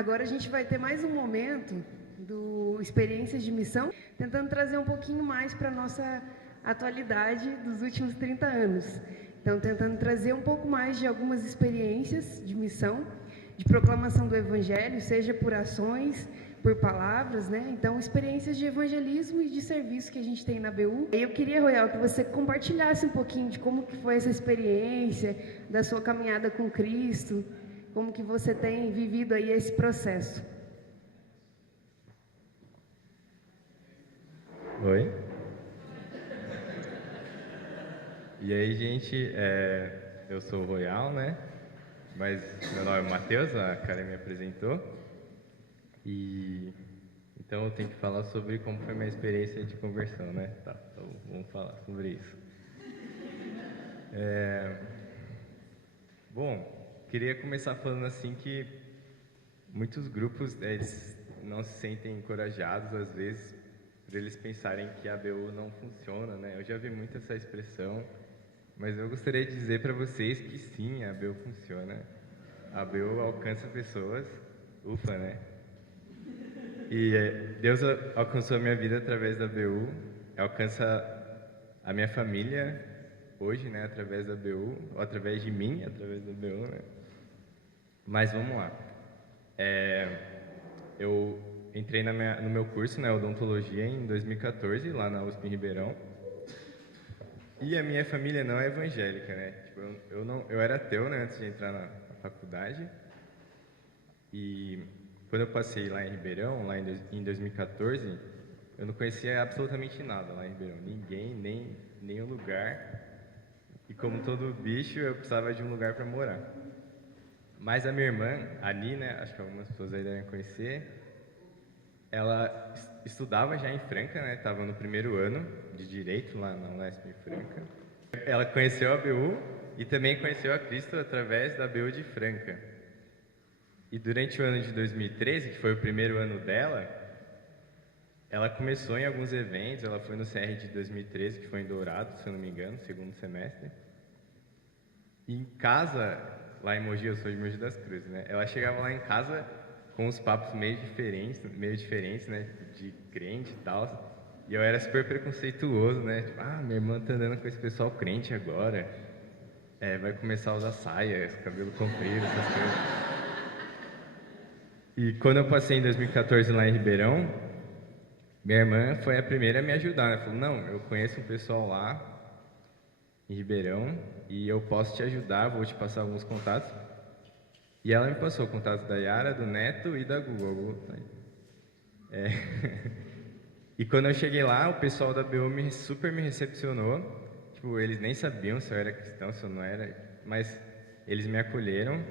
Agora a gente vai ter mais um momento do Experiências de Missão, tentando trazer um pouquinho mais para a nossa atualidade dos últimos 30 anos. Então, tentando trazer um pouco mais de algumas experiências de missão, de proclamação do Evangelho, seja por ações, por palavras, né? Então, experiências de evangelismo e de serviço que a gente tem na BU. Eu queria, Royal, que você compartilhasse um pouquinho de como que foi essa experiência, da sua caminhada com Cristo, como que você tem vivido aí esse processo. Oi. E aí, gente, eu sou o Royal, né? Mas meu nome é Matheus, a Karen me apresentou. E então eu tenho que falar sobre como foi minha experiência de conversão, né? Tá, então vamos falar sobre isso. Bom, queria começar falando assim que muitos grupos eles não se sentem encorajados às vezes por eles pensarem que a ABU não funciona, né? Eu já vi muito essa expressão, mas eu gostaria de dizer para vocês que sim, a ABU funciona. A ABU alcança pessoas, ufa, né? E Deus alcançou a minha vida através da ABU, alcança a minha família hoje, né, através da ABU, ou através de mim, através da ABU, né? Mas vamos lá. Eu entrei no meu curso, né, odontologia, em 2014, lá na USP em Ribeirão. E a minha família não é evangélica, né? Tipo, eu era ateu, né, antes de entrar na faculdade. E quando eu passei lá em Ribeirão, lá em 2014, eu não conhecia absolutamente nada lá em Ribeirão. Ninguém, nem o lugar. E como todo bicho, eu precisava de um lugar para morar. Mas a minha irmã, a Nina, acho que algumas pessoas aí devem conhecer, ela estudava já em Franca, né? Estava no primeiro ano de Direito lá na Unesp em Franca. Ela conheceu a BU e também conheceu a Cristo através da BU de Franca. E durante o ano de 2013, que foi o primeiro ano dela, ela começou em alguns eventos. Ela foi no CR de 2013, que foi em Dourado, se eu não me engano, segundo semestre. E em casa, lá em Mogi, eu sou de Mogi das Cruzes, né? Ela chegava lá em casa com uns papos meio diferentes, né? De crente e tal. E eu era super preconceituoso, né? Tipo, minha irmã tá andando com esse pessoal crente agora. Vai começar a usar saia, cabelo comprido, essas coisas. E quando eu passei em 2014 lá em Ribeirão, minha irmã foi a primeira a me ajudar, né? Falou, não, eu conheço um pessoal lá em Ribeirão e eu posso te ajudar, vou te passar alguns contatos. E ela me passou o contato da Yara, do Neto e da Google. E quando eu cheguei lá, o pessoal da BU super me recepcionou. Tipo, eles nem sabiam se eu era cristão, se eu não era, mas eles me acolheram.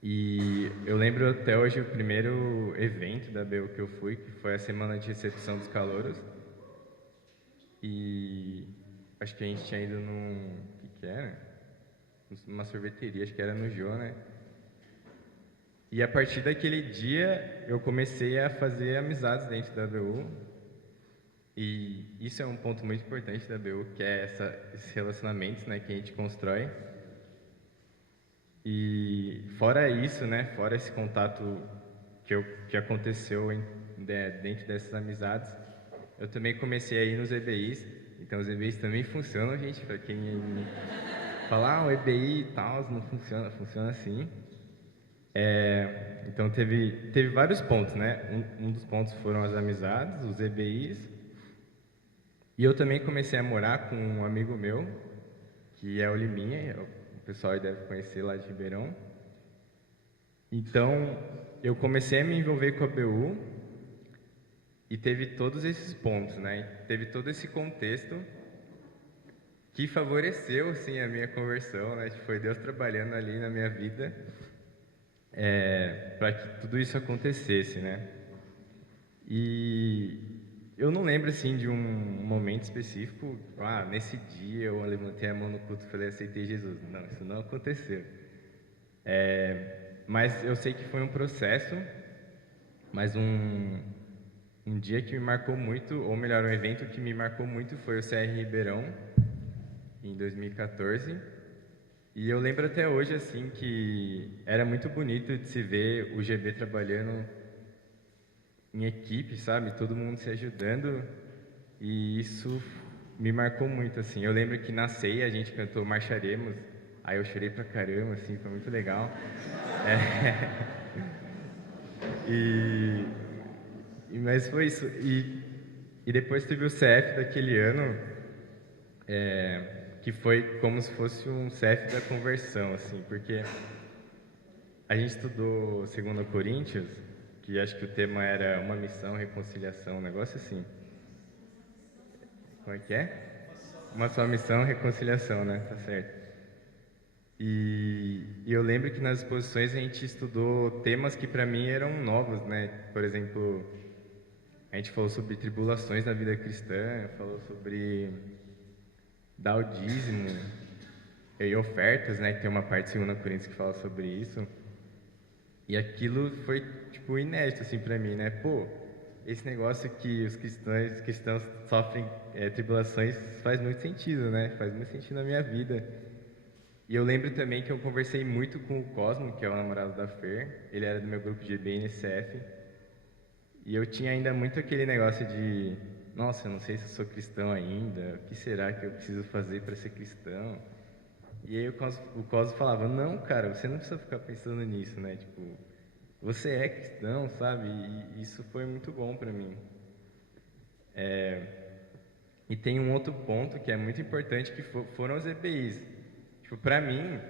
E eu lembro até hoje o primeiro evento da BU que eu fui, que foi a semana de recepção dos calouros. E acho que a gente tinha ido num... O que era? Uma sorveteria, acho que era no Jô, né? E a partir daquele dia, eu comecei a fazer amizades dentro da BU. E isso é um ponto muito importante da BU, que é esses relacionamentos, né, que a gente constrói. E fora isso, né, fora esse contato que aconteceu dentro dessas amizades, eu também comecei a ir nos EBIs. Então os EBIs também funcionam, gente, para quem fala, o EBI e tal, não funciona, funciona assim. Então teve vários pontos, né? Um dos pontos foram as amizades, os EBIs. E eu também comecei a morar com um amigo meu, que é o Liminha, o pessoal aí deve conhecer lá de Ribeirão. Então, eu comecei a me envolver com a BU e teve todos esses pontos, né? Teve todo esse contexto que favoreceu, assim, a minha conversão, né? Foi Deus trabalhando ali na minha vida para que tudo isso acontecesse, né? E eu não lembro, assim, de um momento específico, nesse dia eu levantei a mão no culto e falei, aceitei Jesus. Não, isso não aconteceu. Mas eu sei que foi um processo, mas um dia que me marcou muito, ou melhor, um evento que me marcou muito foi o CR Ribeirão, em 2014. E eu lembro até hoje, assim, que era muito bonito de se ver o GB trabalhando em equipe, sabe? Todo mundo se ajudando. E isso me marcou muito, assim. Eu lembro que na ceia a gente cantou Marcharemos. Aí eu chorei pra caramba, assim, foi muito legal. E, mas foi isso. E depois teve o CF daquele ano, que foi como se fosse um CF da conversão, assim, porque a gente estudou 2 Coríntios, que acho que o tema era uma missão, reconciliação, um negócio assim. Como é que é? Uma só missão, reconciliação, né? Tá certo. E eu lembro que nas exposições a gente estudou temas que para mim eram novos, né? Por exemplo, a gente falou sobre tribulações na vida cristã, falou sobre dar o dízimo e ofertas, né? Que tem uma parte de 2 Coríntios que fala sobre isso. E aquilo foi, tipo, inédito, assim, pra mim, né? Pô, esse negócio que os cristãos sofrem tribulações faz muito sentido, né? Faz muito sentido na minha vida. E eu lembro também que eu conversei muito com o Cosmo, que é o namorado da Fer. Ele era do meu grupo de BNCF. E eu tinha ainda muito aquele negócio de... Nossa, eu não sei se eu sou cristão ainda. O que será que eu preciso fazer para ser cristão? E aí o Cosmo falava, não, cara, você não precisa ficar pensando nisso, né? Tipo, você é cristão, sabe? E isso foi muito bom para mim. E tem um outro ponto que é muito importante, que foram os EBIs. Tipo, para mim,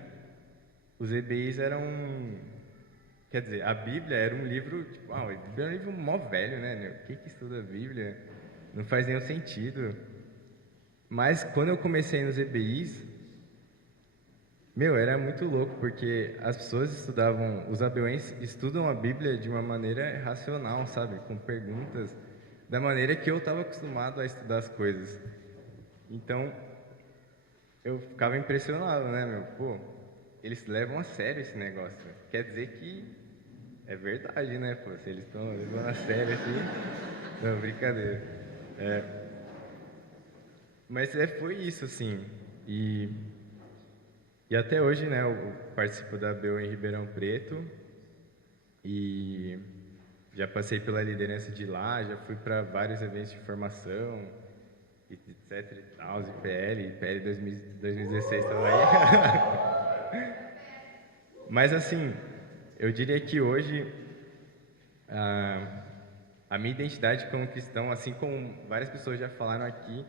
os EBIs eram... Quer dizer, a Bíblia era um livro... Tipo, a Bíblia é um livro mó velho, né? O que estuda a Bíblia? Não faz nenhum sentido. Mas quando eu comecei nos EBIs... era muito louco, porque as pessoas os abeuenses estudam a Bíblia de uma maneira racional, sabe? Com perguntas, da maneira que eu estava acostumado a estudar as coisas. Então, eu ficava impressionado, né, Pô, eles levam a sério esse negócio. Quer dizer que é verdade, né, pô? Se eles estão levando a sério assim... Não, brincadeira. Mas foi isso, assim. E até hoje, né, eu participo da ABU em Ribeirão Preto e já passei pela liderança de lá, já fui para vários eventos de formação, etc e tal, IPL 2016 estava aí. Mas assim, eu diria que hoje a minha identidade como cristão, assim como várias pessoas já falaram aqui,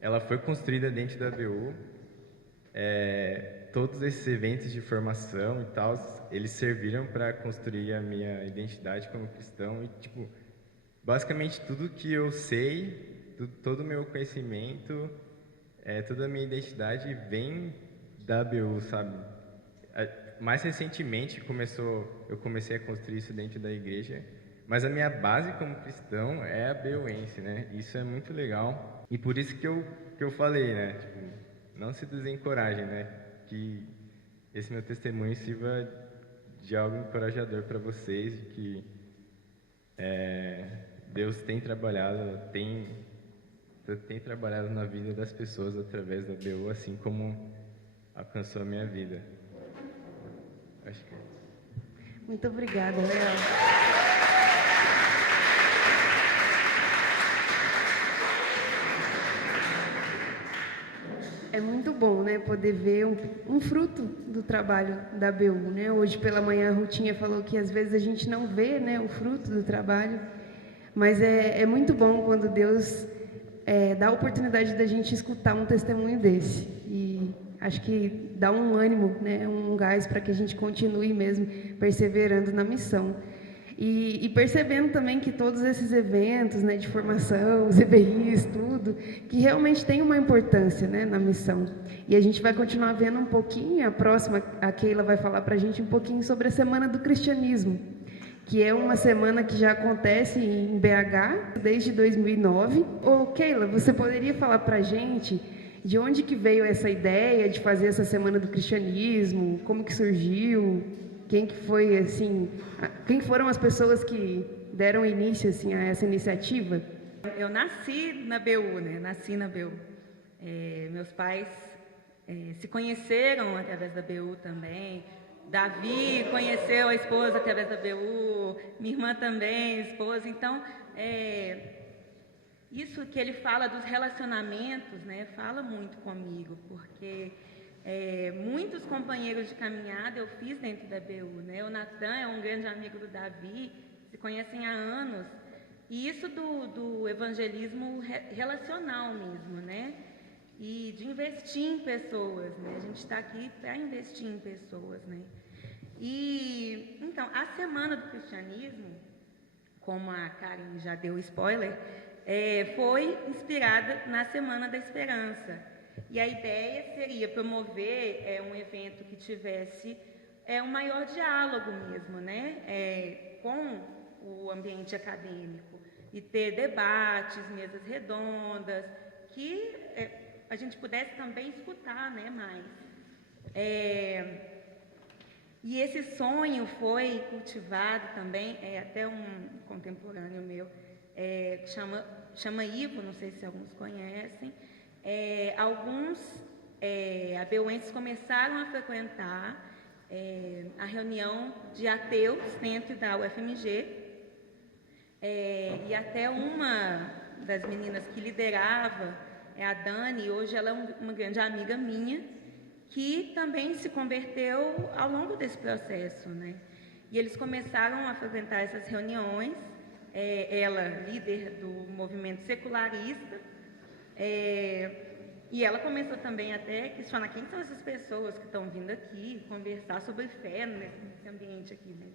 ela foi construída dentro da ABU. Todos esses eventos de formação e tal, eles serviram para construir a minha identidade como cristão e, tipo, basicamente tudo que eu sei, todo o meu conhecimento, toda a minha identidade vem da ABU, sabe? Mais recentemente eu comecei a construir isso dentro da igreja, mas a minha base como cristão é a ABUense, né? Isso é muito legal e por isso que eu falei, né? Tipo, não se desencorajem, né? Que esse meu testemunho sirva de algo encorajador para vocês, de que Deus tem trabalhado trabalhado na vida das pessoas através da BU, assim como alcançou a minha vida. Acho que... Muito obrigada, Léo. É muito bom, né, poder ver um fruto do trabalho da ABU, né? Hoje pela manhã a Rutinha falou que às vezes a gente não vê, né, o fruto do trabalho, mas é muito bom quando Deus dá a oportunidade da gente escutar um testemunho desse. E acho que dá um ânimo, né, um gás para que a gente continue mesmo perseverando na missão. E percebendo também que todos esses eventos, né, de formação, os EBIs, tudo, que realmente tem uma importância, né, na missão. E a gente vai continuar vendo um pouquinho, a Keila vai falar para a gente um pouquinho sobre a Semana do Cristianismo, que é uma semana que já acontece em BH desde 2009. Ô, Keila, você poderia falar para a gente de onde que veio essa ideia de fazer essa Semana do Cristianismo, como que surgiu? Quem foram as pessoas que deram início assim a essa iniciativa? Eu nasci na BU, né? Meus pais se conheceram através da BU também. Davi conheceu a esposa através da BU, minha irmã também, esposa. Então, isso que ele fala dos relacionamentos, né, fala muito comigo, porque muitos companheiros de caminhada eu fiz dentro da BU, né? O Natan é um grande amigo do Davi, se conhecem há anos, e isso do evangelismo relacional mesmo, né? E de investir em pessoas, né? A gente está aqui para investir em pessoas, né? E então a Semana do Cristianismo, como a Karen já deu spoiler, foi inspirada na Semana da Esperança. E a ideia seria promover um evento que tivesse um maior diálogo mesmo, né? Com o ambiente acadêmico, e ter debates, mesas redondas, que a gente pudesse também escutar, né, mais. E esse sonho foi cultivado também, até um contemporâneo meu, chama Ivo, não sei se alguns conhecem. Alguns abeuenses começaram a frequentar a reunião de ateus dentro da UFMG, e até uma das meninas que liderava, a Dani, hoje ela é uma grande amiga minha, que também se converteu ao longo desse processo, né? E eles começaram a frequentar essas reuniões, ela líder do movimento secularista, e ela começou também até a questionar quem são essas pessoas que estão vindo aqui conversar sobre fé nesse ambiente aqui, né,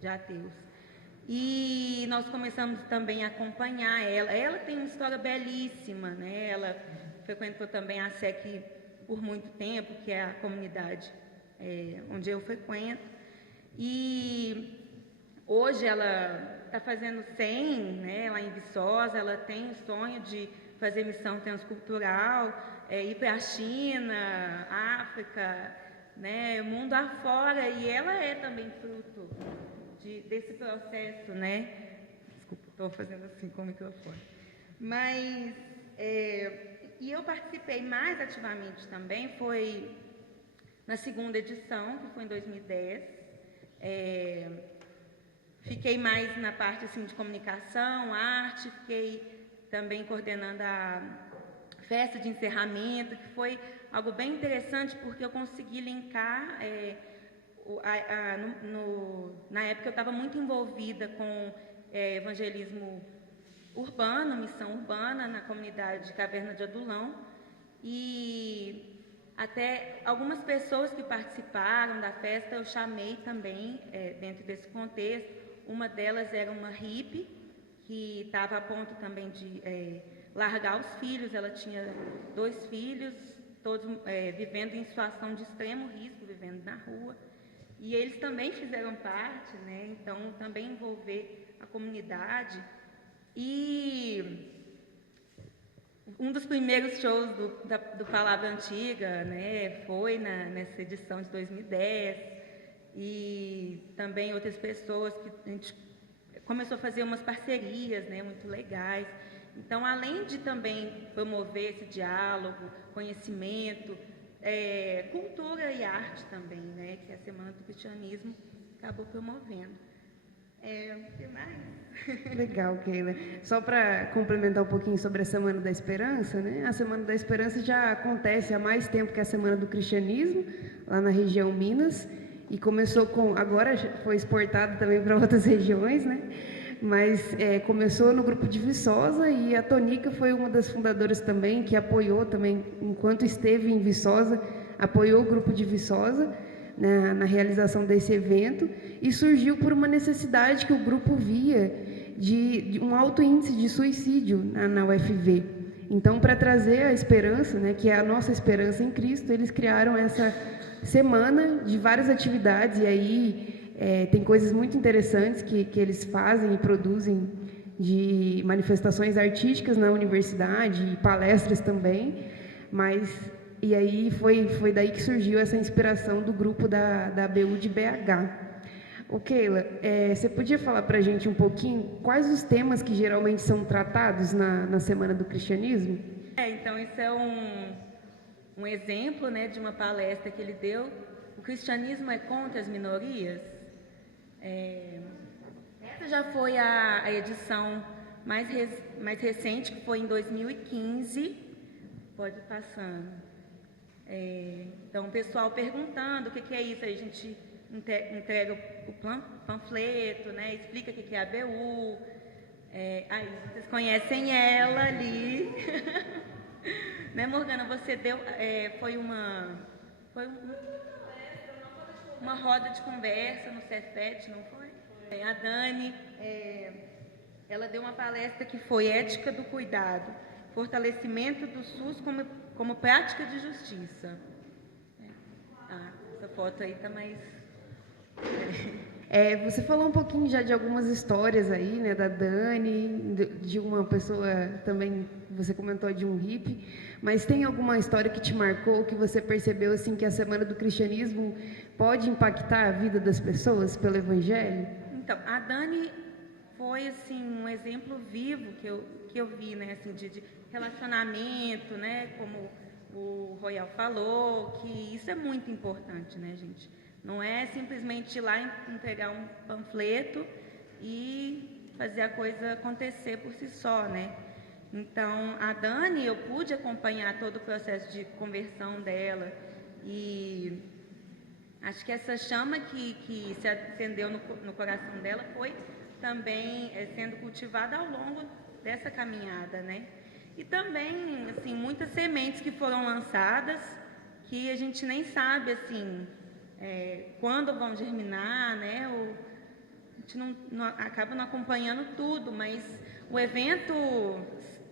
de ateus. E nós começamos também a acompanhar ela. Ela tem uma história belíssima, né? Ela frequentou também a SEC por muito tempo, que é a comunidade onde eu frequento. E hoje ela está fazendo 100, né, lá em Viçosa. Ela tem o sonho de fazer missão transcultural, ir para a China, África, né, mundo afora. E ela é também fruto desse processo, né? Desculpa, estou fazendo assim com o microfone. Mas, e eu participei mais ativamente também, foi na segunda edição, que foi em 2010. Fiquei mais na parte assim, de comunicação, arte, fiquei também coordenando a festa de encerramento, que foi algo bem interessante, porque eu consegui linkar... na época eu estava muito envolvida com evangelismo urbano, missão urbana na comunidade de Caverna de Adulão, e até algumas pessoas que participaram da festa eu chamei também dentro desse contexto. Uma delas era uma hippie que estava a ponto também de largar os filhos. Ela tinha 2 filhos, todos vivendo em situação de extremo risco, vivendo na rua. E eles também fizeram parte, né? Então, também envolver a comunidade. E um dos primeiros shows do Palavra Antiga, né, foi nessa edição de 2010. E também outras pessoas que a gente começou a fazer umas parcerias, né, muito legais. Então, além de também promover esse diálogo, conhecimento, cultura e arte também, né, que a Semana do Cristianismo acabou promovendo. O que mais? Legal, Keila. Só para complementar um pouquinho sobre a Semana da Esperança, né? A Semana da Esperança já acontece há mais tempo que a Semana do Cristianismo, lá na região Minas, e começou agora foi exportado também para outras regiões, né? Mas começou no grupo de Viçosa, e a Tonica foi uma das fundadoras também, que apoiou também, enquanto esteve em Viçosa, apoiou o grupo de Viçosa na realização desse evento, e surgiu por uma necessidade que o grupo via de um alto índice de suicídio na UFV. Então, para trazer a esperança, né, que é a nossa esperança em Cristo, eles criaram essa semana de várias atividades, e aí tem coisas muito interessantes que eles fazem e produzem, de manifestações artísticas na universidade e palestras também, e aí foi daí que surgiu essa inspiração do grupo da BU de BH. Keila, você podia falar para a gente um pouquinho quais os temas que geralmente são tratados na Semana do Cristianismo? Então isso é um exemplo, né, de uma palestra que ele deu. O cristianismo é contra as minorias? Essa já foi a edição mais recente, que foi em 2015. Pode ir passando. Então, o pessoal perguntando o que é isso, aí a gente entrega o panfleto, né, explica o que é a ABU. Aí, vocês conhecem ela ali. Né, Morgana, você deu... foi uma roda de conversa no Cefet, não foi? A Dani, ela deu uma palestra que foi Ética do Cuidado, fortalecimento do SUS como prática de justiça. Essa foto aí está mais... Você falou um pouquinho já de algumas histórias aí, né, da Dani, de uma pessoa também, você comentou de um hippie, mas tem alguma história que te marcou, que você percebeu assim que a Semana do Cristianismo pode impactar a vida das pessoas pelo Evangelho? Então, a Dani foi assim um exemplo vivo que eu vi, né, assim, de relacionamento, né, como o Royal falou, que isso é muito importante, né, gente? Não é simplesmente ir lá entregar um panfleto e fazer a coisa acontecer por si só, né? Então, a Dani, eu pude acompanhar todo o processo de conversão dela e acho que essa chama que se acendeu no coração dela foi também sendo cultivada ao longo dessa caminhada, né? E também, assim, muitas sementes que foram lançadas que a gente nem sabe, assim... quando vão germinar, né? A gente acaba não acompanhando tudo, mas o evento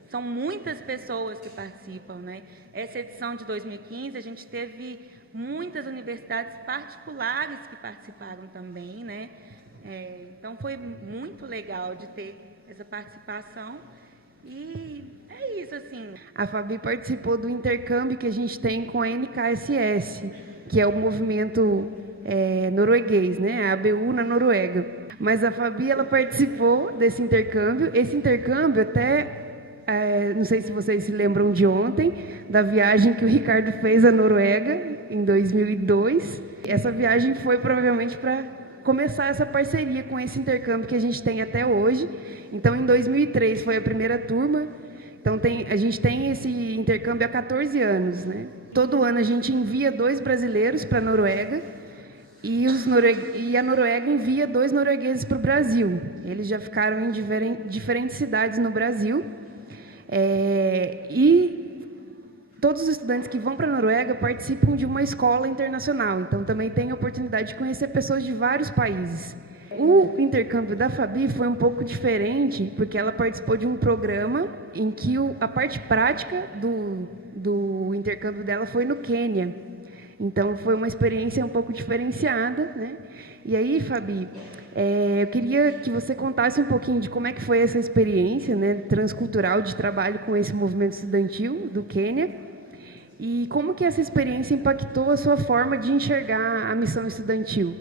são muitas pessoas que participam, né? Essa edição de 2015 a gente teve muitas universidades particulares que participaram também, né? Então foi muito legal de ter essa participação. E é isso, assim. A Fabi participou do intercâmbio que a gente tem com a NKSS, que é o movimento norueguês, né? A ABU na Noruega. Mas a Fabi, ela participou desse intercâmbio. Esse intercâmbio até, não sei se vocês se lembram de ontem, da viagem que o Ricardo fez à Noruega em 2002. Essa viagem foi provavelmente para começar essa parceria com esse intercâmbio que a gente tem até hoje. Então, em 2003 foi a primeira turma. Então, a gente tem esse intercâmbio há 14 anos, né? Todo ano a gente envia 2 brasileiros para a Noruega e a Noruega envia 2 noruegueses para o Brasil. Eles já ficaram em diferentes cidades no Brasil. E todos os estudantes que vão para a Noruega participam de uma escola internacional. Então, também tem a oportunidade de conhecer pessoas de vários países. O intercâmbio da Fabi foi um pouco diferente, porque ela participou de um programa em que a parte prática do intercâmbio dela foi no Quênia. Então, foi uma experiência um pouco diferenciada, né? E aí, Fabi, eu queria que você contasse um pouquinho de como é que foi essa experiência, né, transcultural de trabalho com esse movimento estudantil do Quênia e como que essa experiência impactou a sua forma de enxergar a missão estudantil.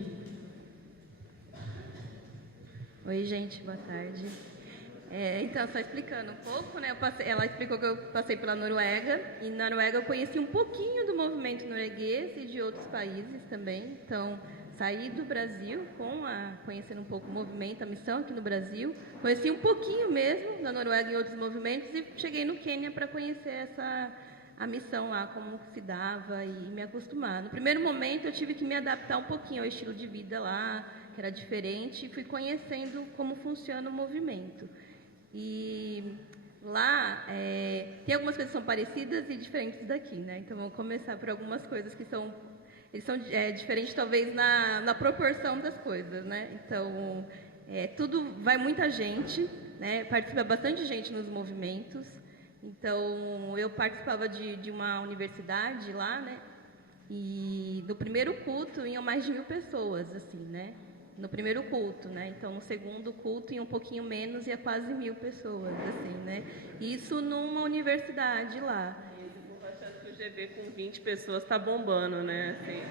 Oi, gente, boa tarde. Então, só explicando um pouco, né? Ela explicou que eu passei pela Noruega, e na Noruega eu conheci um pouquinho do movimento norueguês e de outros países também. Então, saí do Brasil conhecendo um pouco o movimento, a missão aqui no Brasil. Conheci um pouquinho mesmo da Noruega e outros movimentos e cheguei no Quênia para conhecer a missão lá, como se dava e me acostumar. No primeiro momento eu tive que me adaptar um pouquinho ao estilo de vida lá, que era diferente, e fui conhecendo como funciona o movimento. E lá tem algumas coisas que são parecidas e diferentes daqui, né? Então vamos começar por algumas coisas que são diferentes talvez na proporção das coisas, né? Então tudo vai muita gente, né? Participa bastante gente nos movimentos. Então eu participava de uma universidade lá, né? E no primeiro culto iam mais de 1000 pessoas, assim, né? No primeiro culto, né? Então, no segundo culto, ia um pouquinho menos, ia quase 1000 pessoas, assim, né? Isso numa universidade lá. E esse povo achando que o GB com 20 pessoas está bombando, né? Assim.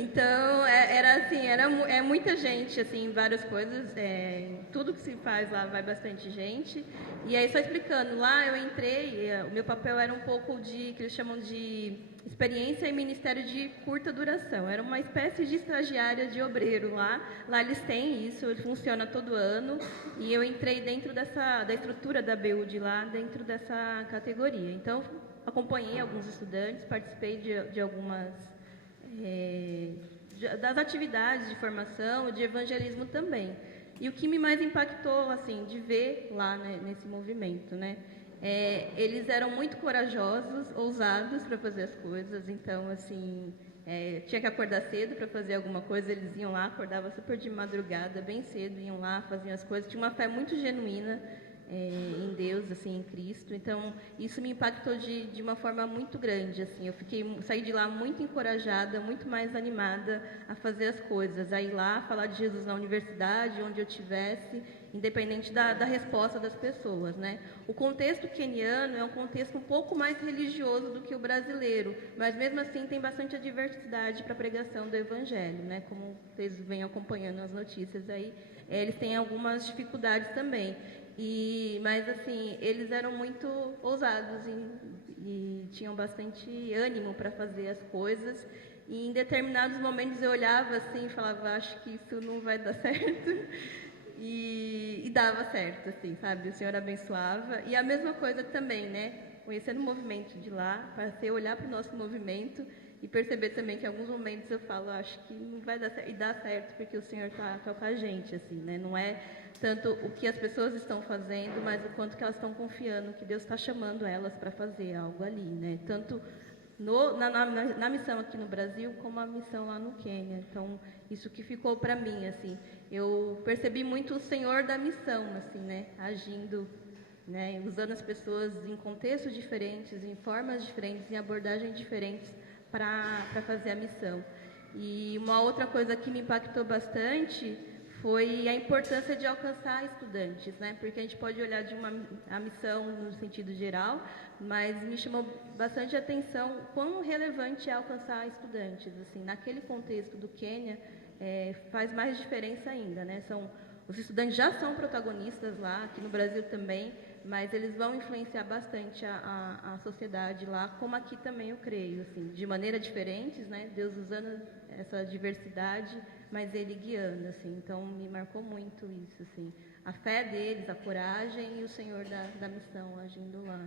Então, era assim, é muita gente, assim, várias coisas, tudo que se faz lá vai bastante gente. E aí, só explicando, lá eu entrei, o meu papel era um pouco de, que eles chamam de experiência em ministério de curta duração. Era uma espécie de estagiária de obreiro lá. Lá eles têm isso, ele funciona todo ano. E eu entrei dentro da estrutura da BUD lá, dentro dessa categoria. Então, acompanhei alguns estudantes, participei de algumas das atividades de formação, de evangelismo também. E o que me mais impactou, assim, de ver lá, né, nesse movimento, né? Eles eram muito corajosos, ousados para fazer as coisas. Então, assim, tinha que acordar cedo para fazer alguma coisa. Eles iam lá, acordavam super de madrugada, bem cedo, iam lá, faziam as coisas. Tinha uma fé muito genuína em Deus, assim, em Cristo. Então, isso me impactou de uma forma muito grande, assim. Eu saí de lá muito encorajada, muito mais animada a fazer as coisas, a ir lá, falar de Jesus na universidade, onde eu estivesse, independente da resposta das pessoas, né? O contexto queniano é um contexto um pouco mais religioso do que o brasileiro, mas mesmo assim tem bastante diversidade para a pregação do evangelho, né? Como vocês vêm acompanhando as notícias aí, eles têm algumas dificuldades também. Mas assim, eles eram muito ousados e tinham bastante ânimo para fazer as coisas. E em determinados momentos eu olhava assim e falava, acho que isso não vai dar certo. E dava certo, assim, sabe? O Senhor abençoava. E a mesma coisa também, né? Conhecendo o movimento de lá, para você olhar para o nosso movimento e perceber também que em alguns momentos eu falo, acho que não vai dar certo, e dá certo porque o Senhor tá com a gente, assim, né? Não é tanto o que as pessoas estão fazendo, mas o quanto que elas estão confiando que Deus está chamando elas para fazer algo ali, né? Tanto na missão aqui no Brasil, como a missão lá no Quênia. Então, isso que ficou para mim, assim, eu percebi muito o Senhor da missão, assim, né? Agindo, né? Usando as pessoas em contextos diferentes, em formas diferentes, em abordagens diferentes para fazer a missão. E uma outra coisa que me impactou bastante foi a importância de alcançar estudantes, né? Porque a gente pode olhar a missão no sentido geral, mas me chamou bastante atenção quão relevante é alcançar estudantes. Assim, naquele contexto do Quênia, faz mais diferença ainda, né? Os estudantes já são protagonistas lá, aqui no Brasil também, mas eles vão influenciar bastante a sociedade lá, como aqui também eu creio, assim, de maneira diferentes, né? Deus usando essa diversidade, mas Ele guiando, assim. Então, me marcou muito isso, assim. A fé deles, a coragem e o Senhor da missão agindo lá.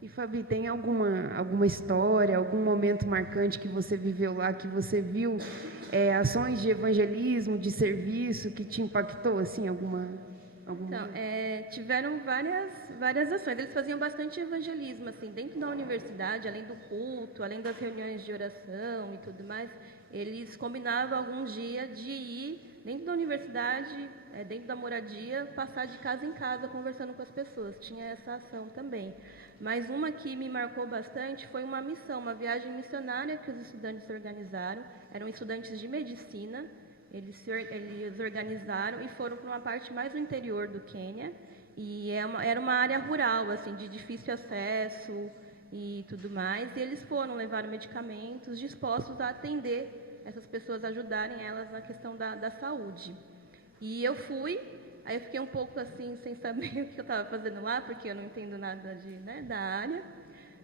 E, Fabi, tem alguma história, algum momento marcante que você viveu lá, que você viu ações de evangelismo, de serviço, que te impactou, assim, alguma... Então, tiveram várias ações. Eles faziam bastante evangelismo, assim, dentro da universidade, além do culto, além das reuniões de oração e tudo mais. Eles combinavam alguns dias de ir dentro da universidade, dentro da moradia, passar de casa em casa conversando com as pessoas. Tinha essa ação também. Mas uma que me marcou bastante foi uma missão, uma viagem missionária que os estudantes organizaram. Eram estudantes de medicina. Eles organizaram e foram para uma parte mais do interior do Quênia. E era uma área rural, assim, de difícil acesso e tudo mais. E eles levaram medicamentos, dispostos a atender essas pessoas, ajudarem elas na questão da saúde. E eu fui, aí eu fiquei um pouco assim, sem saber o que eu estava fazendo lá, porque eu não entendo nada da área.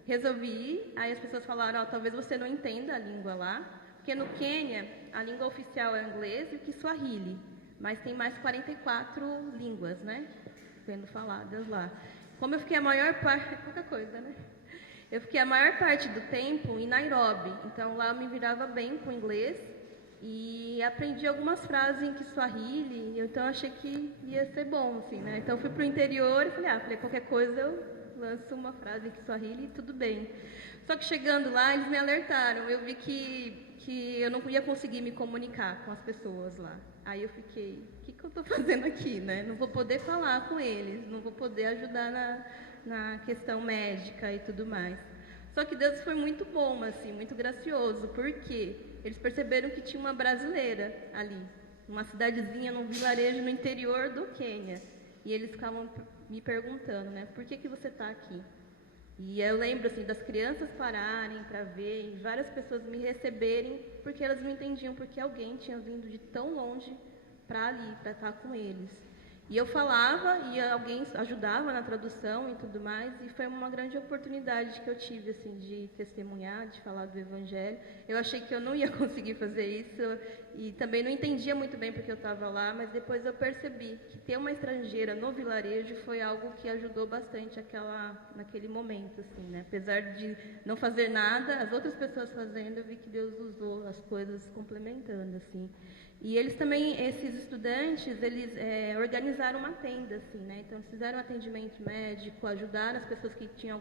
Resolvi ir, aí as pessoas falaram, talvez você não entenda a língua lá, porque no Quênia a língua oficial é o inglês e o Kiswahili, mas tem mais 44 línguas, né, sendo faladas lá. Como eu fiquei a maior parte, pouca coisa, né? Eu fiquei a maior parte do tempo em Nairobi, então lá eu me virava bem com o inglês e aprendi algumas frases em Kiswahili, então achei que ia ser bom, assim, né? Então fui para o interior e falei, qualquer coisa eu lanço uma frase em Kiswahili e tudo bem. Só que chegando lá, eles me alertaram, eu vi que eu não ia conseguir me comunicar com as pessoas lá. Aí eu fiquei, o que eu estou fazendo aqui, né? Não vou poder falar com eles, não vou poder ajudar na questão médica e tudo mais. Só que Deus foi muito bom, assim, muito gracioso, porque eles perceberam que tinha uma brasileira ali, numa cidadezinha, num vilarejo no interior do Quênia. E eles ficavam me perguntando, né, por que você está aqui? E eu lembro assim das crianças pararem para ver e várias pessoas me receberem porque elas não entendiam porque alguém tinha vindo de tão longe para ali, para estar com eles. E eu falava e alguém ajudava na tradução e tudo mais, e foi uma grande oportunidade que eu tive assim de testemunhar, de falar do Evangelho. Eu achei que eu não ia conseguir fazer isso e também não entendia muito bem porque eu estava lá, mas depois eu percebi que ter uma estrangeira no vilarejo foi algo que ajudou bastante naquele momento, assim, né? Apesar de não fazer nada, as outras pessoas fazendo, eu vi que Deus usou as coisas complementando, assim. E eles também, esses estudantes, eles organizaram uma tenda, assim, né? Então, eles fizeram atendimento médico, ajudaram as pessoas que tinham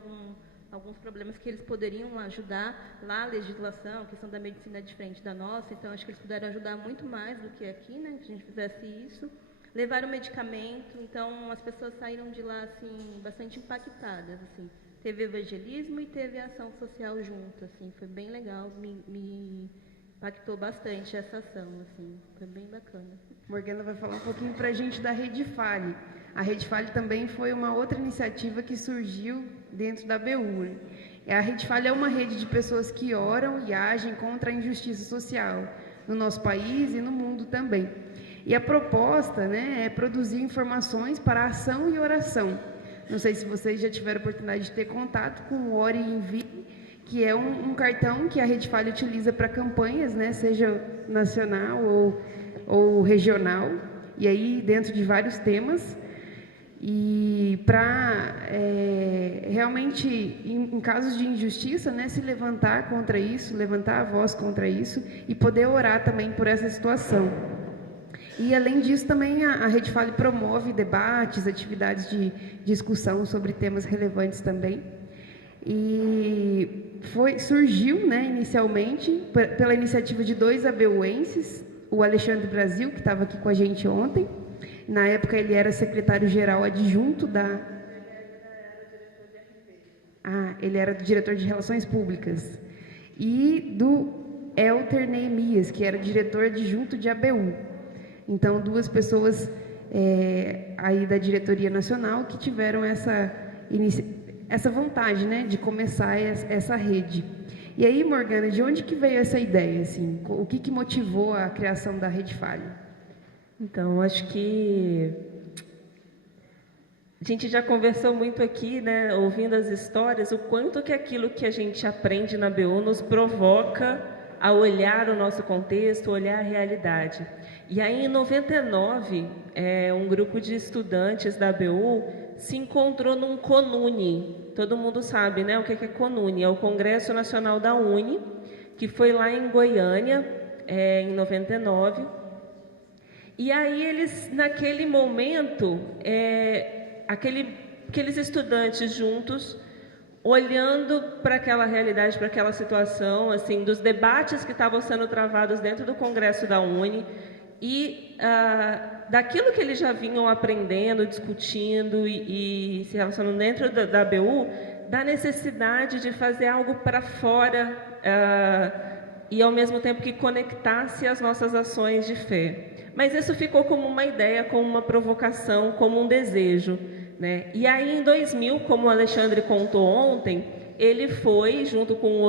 alguns problemas que eles poderiam ajudar. Lá, a legislação, a questão da medicina é diferente da nossa, então acho que eles puderam ajudar muito mais do que aqui, né? Que a gente fizesse isso. Levaram medicamento, então as pessoas saíram de lá, assim, bastante impactadas, assim. Teve evangelismo e teve ação social junto, assim, foi bem legal, me impactou bastante essa ação, assim, foi bem bacana. Morgana vai falar um pouquinho para a gente da Rede Fale. A Rede Fale também foi uma outra iniciativa que surgiu dentro da ABU. A Rede Fale é uma rede de pessoas que oram e agem contra a injustiça social no nosso país e no mundo também. E a proposta, né, é produzir informações para ação e oração. Não sei se vocês já tiveram a oportunidade de ter contato com o Ore e Envie, que é um cartão que a Rede Fale utiliza para campanhas, né, seja nacional ou regional, e aí dentro de vários temas, e para realmente, em casos de injustiça, né, se levantar contra isso, levantar a voz contra isso, e poder orar também por essa situação. E, além disso, também a Rede Fale promove debates, atividades de discussão sobre temas relevantes também. E surgiu, né, inicialmente, pela iniciativa de 2 ABUenses, o Alexandre Brasil, que estava aqui com a gente ontem. Na época, ele era secretário-geral adjunto da... ele era diretor de Relações Públicas. E do Elter Neemias, que era diretor adjunto de ABU. Então, 2 pessoas aí da diretoria nacional que tiveram essa vontade, né, de começar essa rede. E aí, Morgana, de onde que veio essa ideia? Assim? O que motivou a criação da Rede Fale? Então, acho que a gente já conversou muito aqui, né, ouvindo as histórias, o quanto que aquilo que a gente aprende na BU nos provoca a olhar o nosso contexto, olhar a realidade. E aí, em 99, um grupo de estudantes da ABU se encontrou num CONUNE. Todo mundo sabe, né, o que é CONUNE? É o Congresso Nacional da UNE, que foi lá em Goiânia, em 99. E aí, eles, naquele momento, aqueles estudantes juntos, olhando para aquela realidade, para aquela situação, assim, dos debates que estavam sendo travados dentro do Congresso da UNE, e daquilo que eles já vinham aprendendo, discutindo e se relacionando dentro da ABU, da necessidade de fazer algo para fora e, ao mesmo tempo, que conectasse as nossas ações de fé. Mas isso ficou como uma ideia, como uma provocação, como um desejo, né? E aí, em 2000, como o Alexandre contou ontem, ele foi, junto com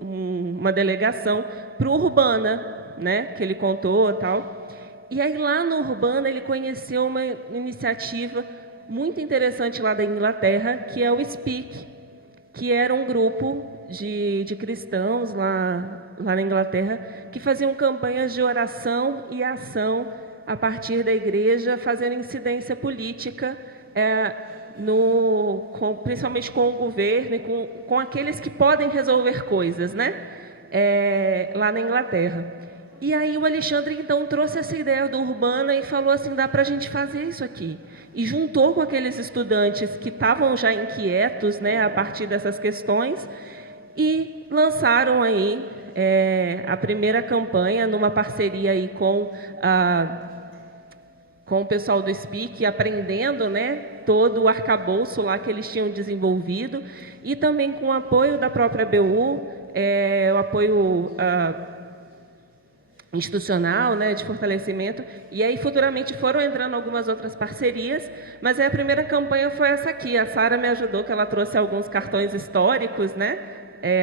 uma delegação, para o Urbana, né? Que ele contou e tal. E aí, lá no Urbana, ele conheceu uma iniciativa muito interessante lá da Inglaterra, que é o Speak, que era um grupo de cristãos lá na Inglaterra, que faziam campanhas de oração e ação a partir da igreja, fazendo incidência política, principalmente com o governo e com aqueles que podem resolver coisas, né? Lá na Inglaterra. E aí o Alexandre, então, trouxe essa ideia do Urbana e falou assim, dá para a gente fazer isso aqui. E juntou com aqueles estudantes que estavam já inquietos, né, a partir dessas questões, e lançaram aí a primeira campanha numa parceria aí com o pessoal do Speak, aprendendo, né, todo o arcabouço lá que eles tinham desenvolvido, e também com o apoio da própria BU, o apoio institucional, né, de fortalecimento, e aí futuramente foram entrando algumas outras parcerias, mas aí a primeira campanha foi essa aqui. A Sara me ajudou, que ela trouxe alguns cartões históricos, né?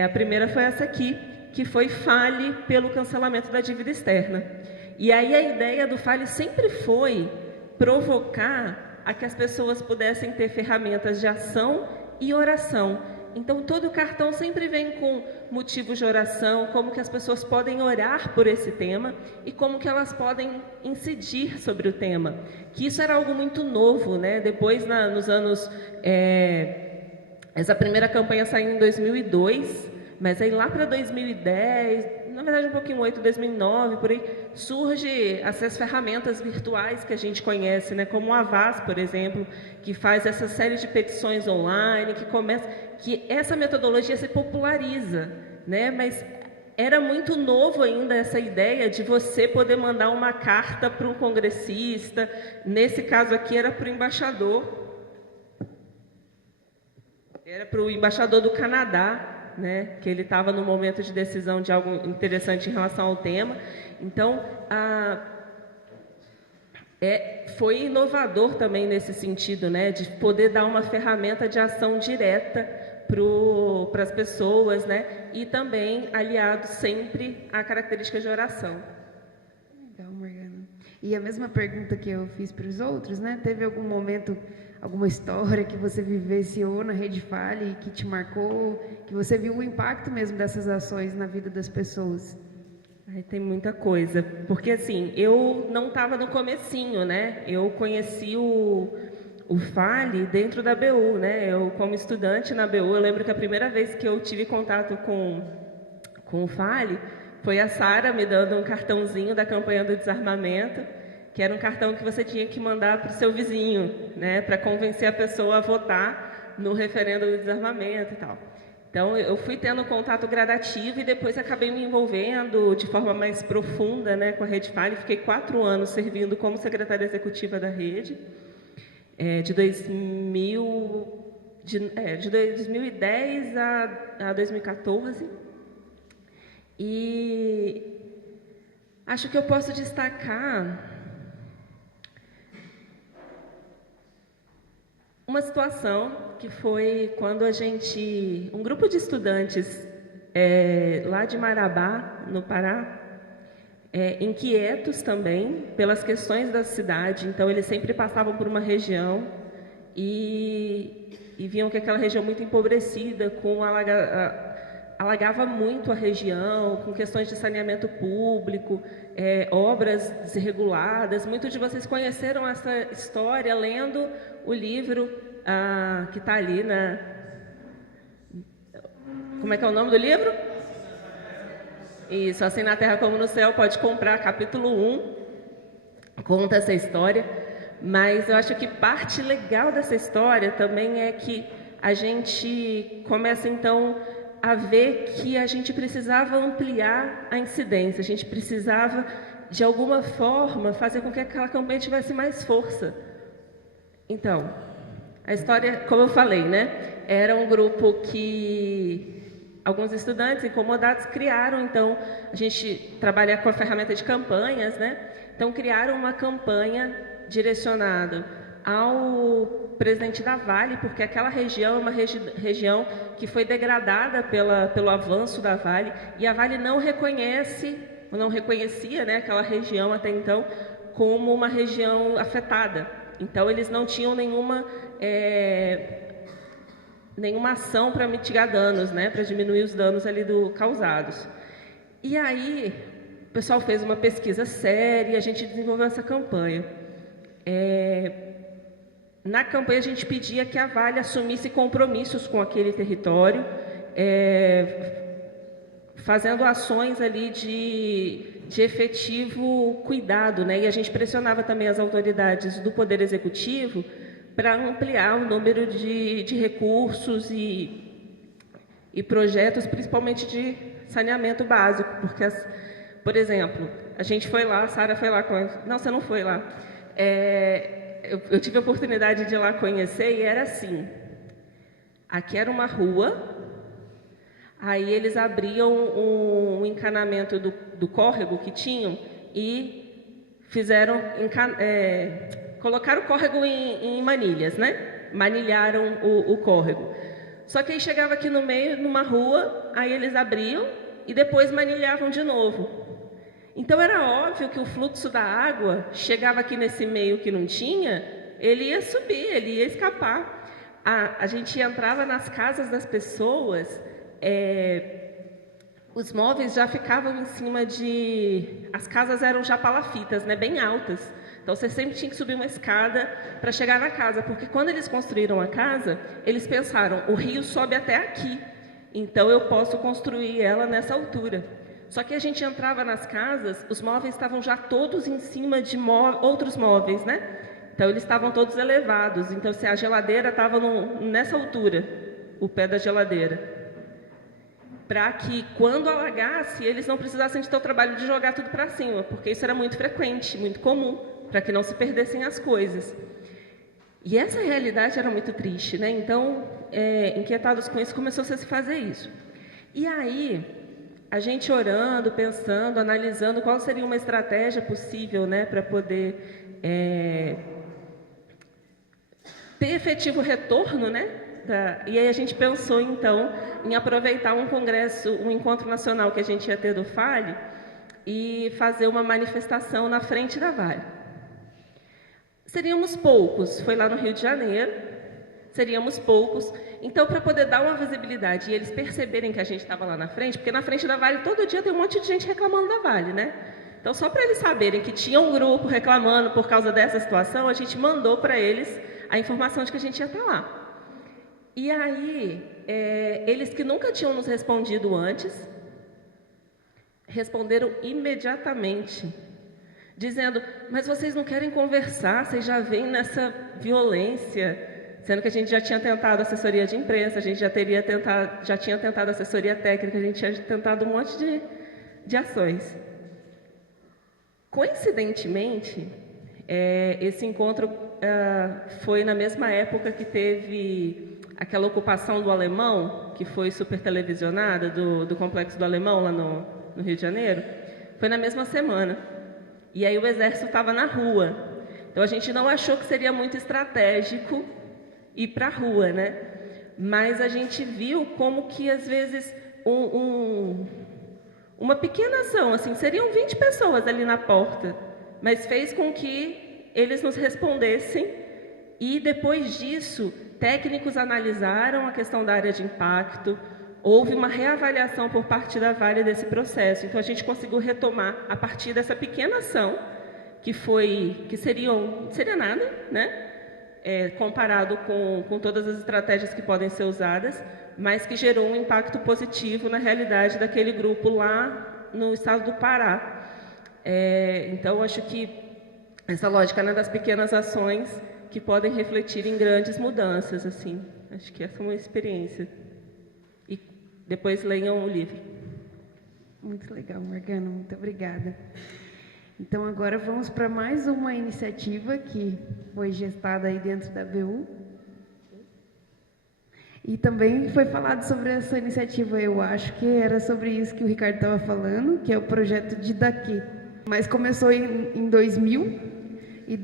A primeira foi essa aqui, que foi Fale pelo cancelamento da dívida externa. E aí a ideia do Fale sempre foi provocar a que as pessoas pudessem ter ferramentas de ação e oração. Então, todo o cartão sempre vem com motivos de oração, como que as pessoas podem orar por esse tema e como que elas podem incidir sobre o tema. Que isso era algo muito novo, né? Depois, nos anos... essa primeira campanha saiu em 2002, mas aí lá para 2010, na verdade um pouquinho 2009, por aí, surge essas ferramentas virtuais que a gente conhece, né? Como o Avaz, por exemplo, que faz essa série de petições online, que essa metodologia se populariza, né? Mas era muito novo ainda essa ideia de você poder mandar uma carta para um congressista, nesse caso aqui era para o embaixador, do Canadá, né? Que ele estava no momento de decisão de algo interessante em relação ao tema. Então, foi inovador também nesse sentido, né? De poder dar uma ferramenta de ação direta para as pessoas, né? E também aliado sempre à característica de oração. Legal, Morgana. E a mesma pergunta que eu fiz para os outros, né? Teve algum momento, alguma história que você vivenciou na Rede Fale, que te marcou, que você viu o impacto mesmo dessas ações na vida das pessoas? Tem muita coisa, porque assim, eu não estava no comecinho, né? Eu conheci o Fale dentro da BU, né? Eu, como estudante na BU, eu lembro que a primeira vez que eu tive contato com o Fale foi a Sara me dando um cartãozinho da campanha do desarmamento, que era um cartão que você tinha que mandar para o seu vizinho, né? Para convencer a pessoa a votar no referendo do desarmamento e tal. Então, eu fui tendo contato gradativo e depois acabei me envolvendo de forma mais profunda, né, com a Rede Fale. Fiquei 4 anos servindo como secretária executiva da rede, de 2010 a 2014. E acho que eu posso destacar uma situação que foi quando um grupo de estudantes lá de Marabá, no Pará, inquietos também pelas questões da cidade, então eles sempre passavam por uma região e viam que aquela região muito empobrecida, alagava muito a região, com questões de saneamento público, obras desreguladas. Muitos de vocês conheceram essa história lendo o livro que está ali na... Como é que é o nome do livro? Isso, Assim na Terra como no Céu, pode comprar, capítulo 1, conta essa história. Mas eu acho que parte legal dessa história também é que a gente começa, então, a ver que a gente precisava ampliar a incidência, a gente precisava, de alguma forma, fazer com que aquela campanha tivesse mais força. Então, a história, como eu falei, né, era um grupo que alguns estudantes incomodados criaram, então, a gente trabalha com a ferramenta de campanhas, né, então criaram uma campanha direcionada ao presidente da Vale, porque aquela região é uma região que foi degradada pelo avanço da Vale, e a Vale não reconhecia, né, aquela região até então como uma região afetada. Então, eles não tinham nenhuma ação para mitigar danos, né, para diminuir os danos ali causados. E aí, o pessoal fez uma pesquisa séria e a gente desenvolveu essa campanha. Na campanha, a gente pedia que a Vale assumisse compromissos com aquele território, fazendo ações ali de efetivo cuidado, né? E a gente pressionava também as autoridades do Poder Executivo para ampliar o número de recursos e projetos, principalmente de saneamento básico, porque, por exemplo, a gente foi lá, a Sara foi lá, não, você não foi lá, eu tive a oportunidade de ir lá conhecer e era assim, aqui era uma rua, Aí eles abriam um encanamento do córrego que tinham e fizeram, colocaram o córrego em manilhas, né? Manilharam o córrego. Só que aí chegava aqui no meio, numa rua, aí eles abriam e depois manilhavam de novo. Então era óbvio que o fluxo da água chegava aqui nesse meio que não tinha, ele ia subir, ele ia escapar. A gente entrava nas casas das pessoas, os móveis já ficavam em cima de... As casas eram já palafitas, né, bem altas. Então você sempre tinha que subir uma escada para chegar na casa, porque quando eles construíram a casa, eles pensaram, o rio sobe até aqui, então eu posso construir ela nessa altura. Só que a gente entrava nas casas, os móveis estavam já todos em cima de outros móveis, né? Então eles estavam todos elevados. Então se a geladeira estava nessa altura, o pé da geladeira, para que quando alagasse, eles não precisassem de ter o trabalho de jogar tudo para cima, porque isso era muito frequente, muito comum, para que não se perdessem as coisas. E essa realidade era muito triste, né? Então, inquietados com isso, começou-se a se fazer isso. E aí, a gente orando, pensando, analisando qual seria uma estratégia possível, né, para poder ter efetivo retorno, né? E aí a gente pensou, então, em aproveitar um congresso, um encontro nacional que a gente ia ter do Fale e fazer uma manifestação na frente da Vale. Seríamos poucos, foi lá no Rio de Janeiro, seríamos poucos. Então, para poder dar uma visibilidade e eles perceberem que a gente estava lá na frente, porque na frente da Vale todo dia tem um monte de gente reclamando da Vale, né? Então, só para eles saberem que tinha um grupo reclamando por causa dessa situação, a gente mandou para eles a informação de que a gente ia estar lá. E aí, eles que nunca tinham nos respondido antes, responderam imediatamente, dizendo, mas vocês não querem conversar, vocês já vêm nessa violência, sendo que a gente já tinha tentado assessoria de imprensa, a gente já tinha tentado assessoria técnica, a gente tinha tentado um monte de ações. Coincidentemente, esse encontro foi na mesma época que teve aquela ocupação do Alemão, que foi super televisionada, do Complexo do Alemão, lá no Rio de Janeiro, foi na mesma semana. E aí o Exército estava na rua. Então a gente não achou que seria muito estratégico ir para a rua, né? Mas a gente viu como que, às vezes, uma pequena ação, assim, seriam 20 pessoas ali na porta, mas fez com que eles nos respondessem e, depois disso, técnicos analisaram a questão da área de impacto, houve uma reavaliação por parte da Vale desse processo. Então, a gente conseguiu retomar, a partir dessa pequena ação, que seria nada, né? Comparado com todas as estratégias que podem ser usadas, mas que gerou um impacto positivo na realidade daquele grupo lá no estado do Pará. Então, acho que essa lógica, né, das pequenas ações que podem refletir em grandes mudanças, assim. Acho que essa é uma experiência. E depois leiam o livro. Muito legal, Morgana, muito obrigada. Então, agora vamos para mais uma iniciativa que foi gestada aí dentro da BU. E também foi falado sobre essa iniciativa, eu acho que era sobre isso que o Ricardo estava falando, que é o projeto Didaquê. Mas começou em 2000 e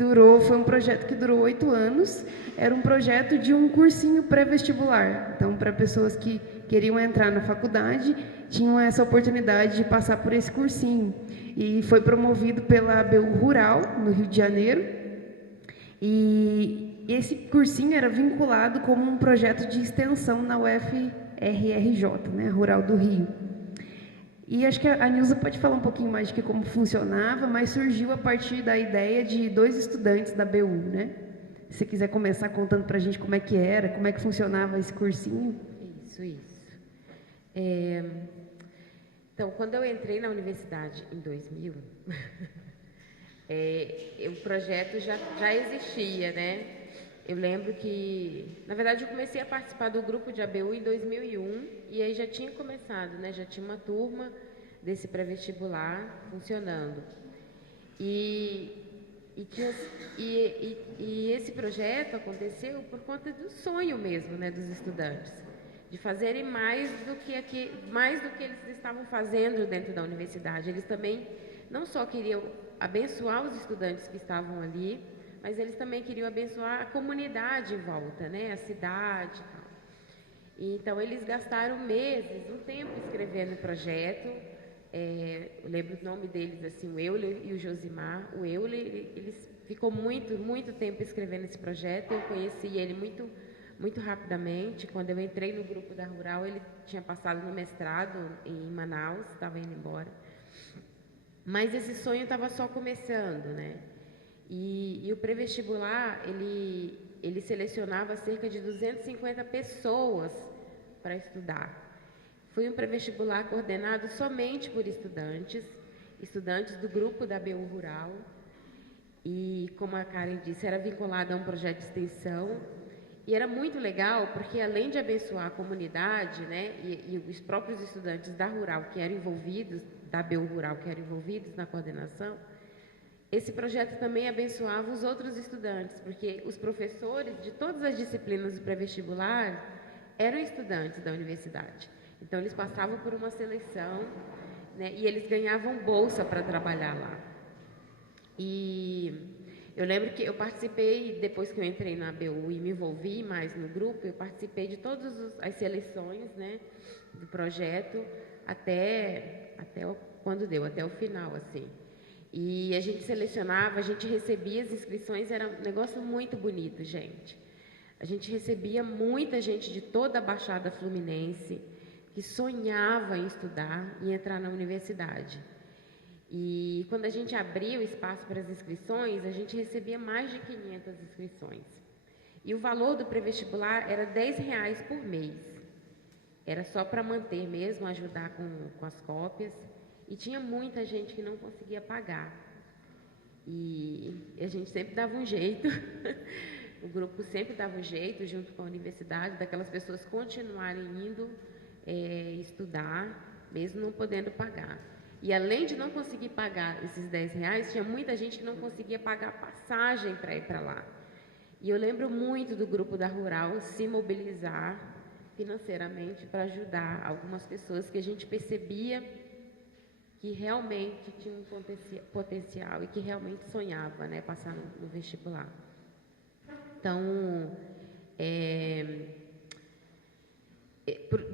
foi um projeto que durou 8 anos. Era um projeto de um cursinho pré-vestibular. Então, para pessoas que queriam entrar na faculdade, tinham essa oportunidade de passar por esse cursinho. E foi promovido pela BU Rural, no Rio de Janeiro. E esse cursinho era vinculado como um projeto de extensão na UFRRJ, né, Rural do Rio. E acho que a Nilza pode falar um pouquinho mais de como funcionava, mas surgiu a partir da ideia de 2 estudantes da BU, né? Se você quiser começar contando para a gente como é que era, como é que funcionava esse cursinho. Isso. Então, quando eu entrei na universidade em 2000, o projeto já existia, né? Eu lembro que, na verdade, eu comecei a participar do grupo de ABU em 2001 e aí já tinha começado, né? Já tinha uma turma desse pré-vestibular funcionando. E esse projeto aconteceu por conta do sonho mesmo, né, dos estudantes. de fazerem mais do que eles estavam fazendo dentro da universidade. Eles também não só queriam abençoar os estudantes que estavam ali, mas eles também queriam abençoar a comunidade em volta, né? A cidade e tal. Então, eles gastaram meses, um tempo escrevendo o projeto. Eu lembro o nome deles, assim, o Euler e o Josimar. O Euler, ele ficou muito tempo escrevendo esse projeto. Eu conheci ele muito rapidamente. Quando eu entrei no grupo da Rural, ele tinha passado no mestrado em Manaus, estava indo embora. Mas esse sonho estava só começando, né? E o pré-vestibular, ele selecionava cerca de 250 pessoas para estudar. Foi um pré-vestibular coordenado somente por estudantes do grupo da ABU Rural. E, como a Karen disse, era vinculado a um projeto de extensão. E era muito legal, porque além de abençoar a comunidade, né, e os próprios estudantes da Rural que eram envolvidos, da ABU Rural que eram envolvidos na coordenação, esse projeto também abençoava os outros estudantes, porque os professores de todas as disciplinas do pré-vestibular eram estudantes da universidade. Então, eles passavam por uma seleção, né, e eles ganhavam bolsa para trabalhar lá. E eu lembro que eu participei, depois que eu entrei na ABU e me envolvi mais no grupo, eu participei de todas as seleções, né, do projeto até o final, assim. E a gente selecionava, a gente recebia as inscrições, era um negócio muito bonito, gente. A gente recebia muita gente de toda a Baixada Fluminense que sonhava em estudar e entrar na universidade. E quando a gente abria o espaço para as inscrições, a gente recebia mais de 500 inscrições. E o valor do pré-vestibular era R$10 por mês. Era só para manter mesmo, ajudar com as cópias. E tinha muita gente que não conseguia pagar. E a gente sempre dava um jeito, o grupo sempre dava um jeito, junto com a universidade, daquelas pessoas continuarem indo estudar, mesmo não podendo pagar. E além de não conseguir pagar esses R$10, tinha muita gente que não conseguia pagar passagem para ir para lá. E eu lembro muito do grupo da Rural se mobilizar financeiramente para ajudar algumas pessoas que a gente percebia que realmente tinha um potencial e que realmente sonhava, né, passar no vestibular. Então,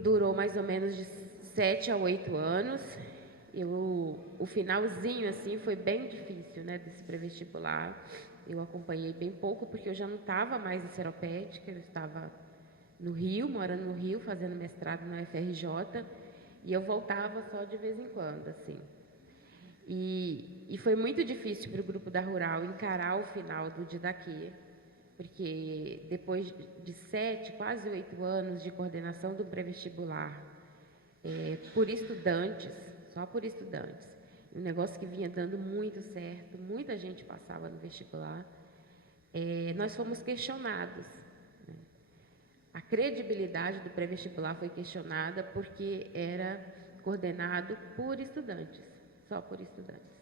durou mais ou menos de 7 a 8 anos. O finalzinho, assim, foi bem difícil, né, desse pré-vestibular. Eu acompanhei bem pouco, porque eu já não estava mais em Seropédica, eu estava no Rio, morando no Rio, fazendo mestrado na UFRJ, e eu voltava só de vez em quando, assim. E foi muito difícil para o grupo da Rural encarar o final do Didaquê, porque depois de 7, quase 8 anos de coordenação do pré-vestibular, por estudantes, só por estudantes, um negócio que vinha dando muito certo, muita gente passava no vestibular, nós fomos questionados. Né? A credibilidade do pré-vestibular foi questionada porque era coordenado por estudantes, só por estudantes.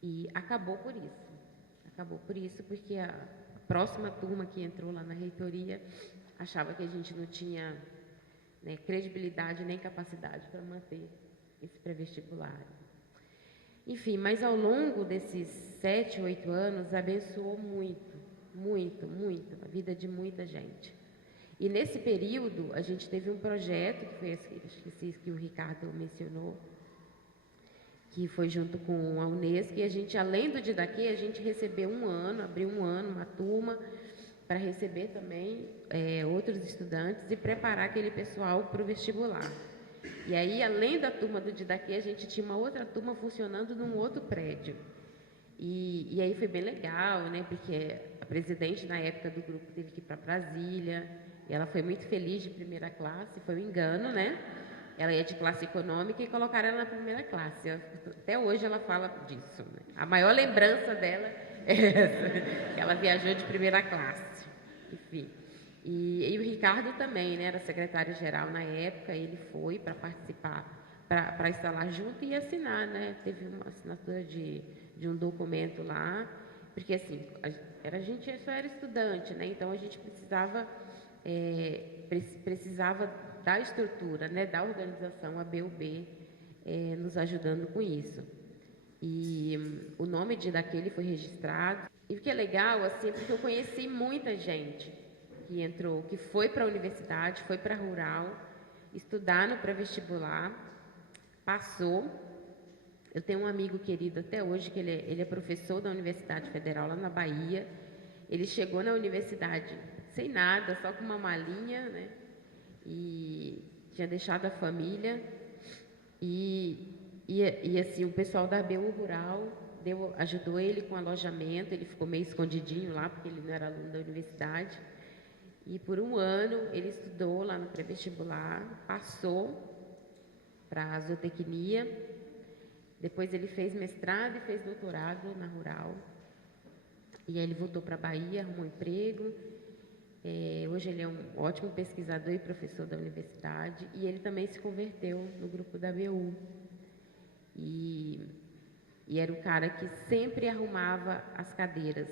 E acabou por isso, porque a próxima turma que entrou lá na reitoria achava que a gente não tinha, né, credibilidade nem capacidade para manter esse pré-vestibular. Enfim, mas ao longo desses 7, 8 anos, abençoou muito a vida de muita gente. E nesse período, a gente teve um projeto, que foi esse que o Ricardo mencionou, que foi junto com a Unesco, e a gente, além do Didaquê, a gente recebeu abriu uma turma, para receber também outros estudantes e preparar aquele pessoal para o vestibular. E aí, além da turma do Didaquê, a gente tinha uma outra turma funcionando num outro prédio. E aí foi bem legal, né? Porque a presidente, na época do grupo, teve que ir para Brasília, e ela foi muito feliz de primeira classe, foi um engano, né? Ela ia de classe econômica e colocaram ela na primeira classe. Até hoje ela fala disso. Né? A maior lembrança dela é essa, que ela viajou de primeira classe. Enfim. E o Ricardo também, né, era secretário-geral na época, ele foi para participar, para estar lá junto e assinar, né? Teve uma assinatura de um documento lá, porque assim, a gente só era estudante, né? Então a gente precisava da estrutura, né, da organização, a BUB, nos ajudando com isso. E o nome de daquele foi registrado. E o que é legal, assim, porque eu conheci muita gente que entrou, que foi para a universidade, foi para a rural, estudar no pré-vestibular, passou. Eu tenho um amigo querido até hoje, que ele é professor da Universidade Federal lá na Bahia. Ele chegou na universidade sem nada, só com uma malinha, né? E tinha deixado a família. E assim, o pessoal da ABU Rural ajudou ele com alojamento. Ele ficou meio escondidinho lá, porque ele não era aluno da universidade. E por um ano ele estudou lá no pré-vestibular, passou para a zootecnia. Depois ele fez mestrado e fez doutorado na rural. E aí ele voltou para a Bahia, arrumou um emprego. Hoje ele é um ótimo pesquisador e professor da universidade. E ele também se converteu no grupo da ABU. E era o cara que sempre arrumava as cadeiras.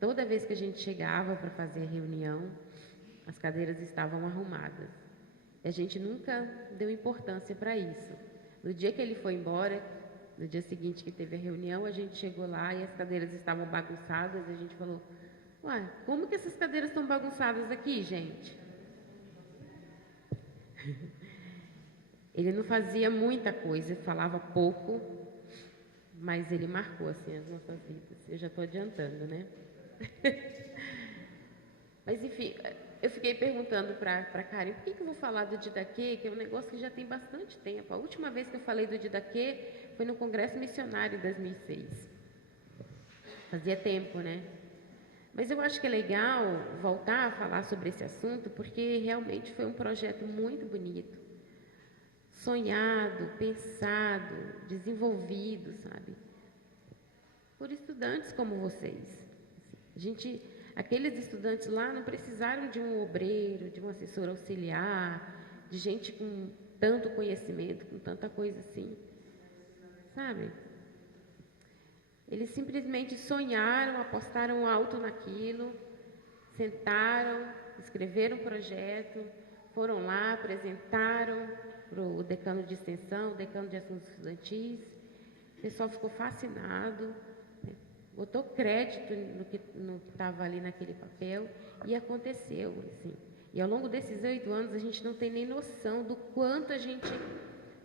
Toda vez que a gente chegava para fazer a reunião, as cadeiras estavam arrumadas. E a gente nunca deu importância para isso. No dia que ele foi embora, no dia seguinte que teve a reunião, a gente chegou lá e as cadeiras estavam bagunçadas. E a gente falou, ué, como que essas cadeiras estão bagunçadas aqui, gente? Ele não fazia muita coisa, falava pouco, mas ele marcou assim as nossas vidas. Eu já estou adiantando, né? Mas, enfim, eu fiquei perguntando para a Karen, por que eu vou falar do Didaquê, que é um negócio que já tem bastante tempo. A última vez que eu falei do Didaquê foi no Congresso Missionário em 2006. Fazia tempo, né? Mas eu acho que é legal voltar a falar sobre esse assunto, porque realmente foi um projeto muito bonito. Sonhado, pensado, desenvolvido, sabe? Por estudantes como vocês. Aqueles estudantes lá não precisaram de um obreiro, de um assessor auxiliar, de gente com tanto conhecimento, com tanta coisa assim, sabe? Eles simplesmente sonharam, apostaram alto naquilo, sentaram, escreveram um projeto, foram lá, apresentaram para o decano de extensão, o decano de assuntos estudantis. O pessoal ficou fascinado, botou crédito no que estava ali naquele papel e aconteceu, assim. E ao longo desses 8 anos a gente não tem nem noção do quanto a gente,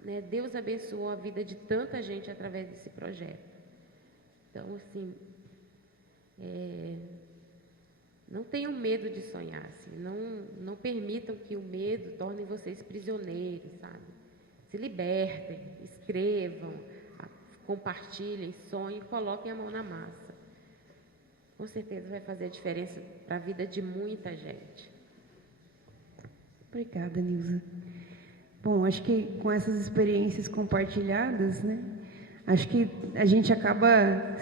né, Deus abençoou a vida de tanta gente através desse projeto. Então, assim, não tenham medo de sonhar, assim, não permitam que o medo torne vocês prisioneiros, sabe? Se libertem, escrevam, compartilhem, sonhem, coloquem a mão na massa. Com certeza vai fazer a diferença para a vida de muita gente. Obrigada, Nilza. Bom, acho que com essas experiências compartilhadas, né, acho que a gente acaba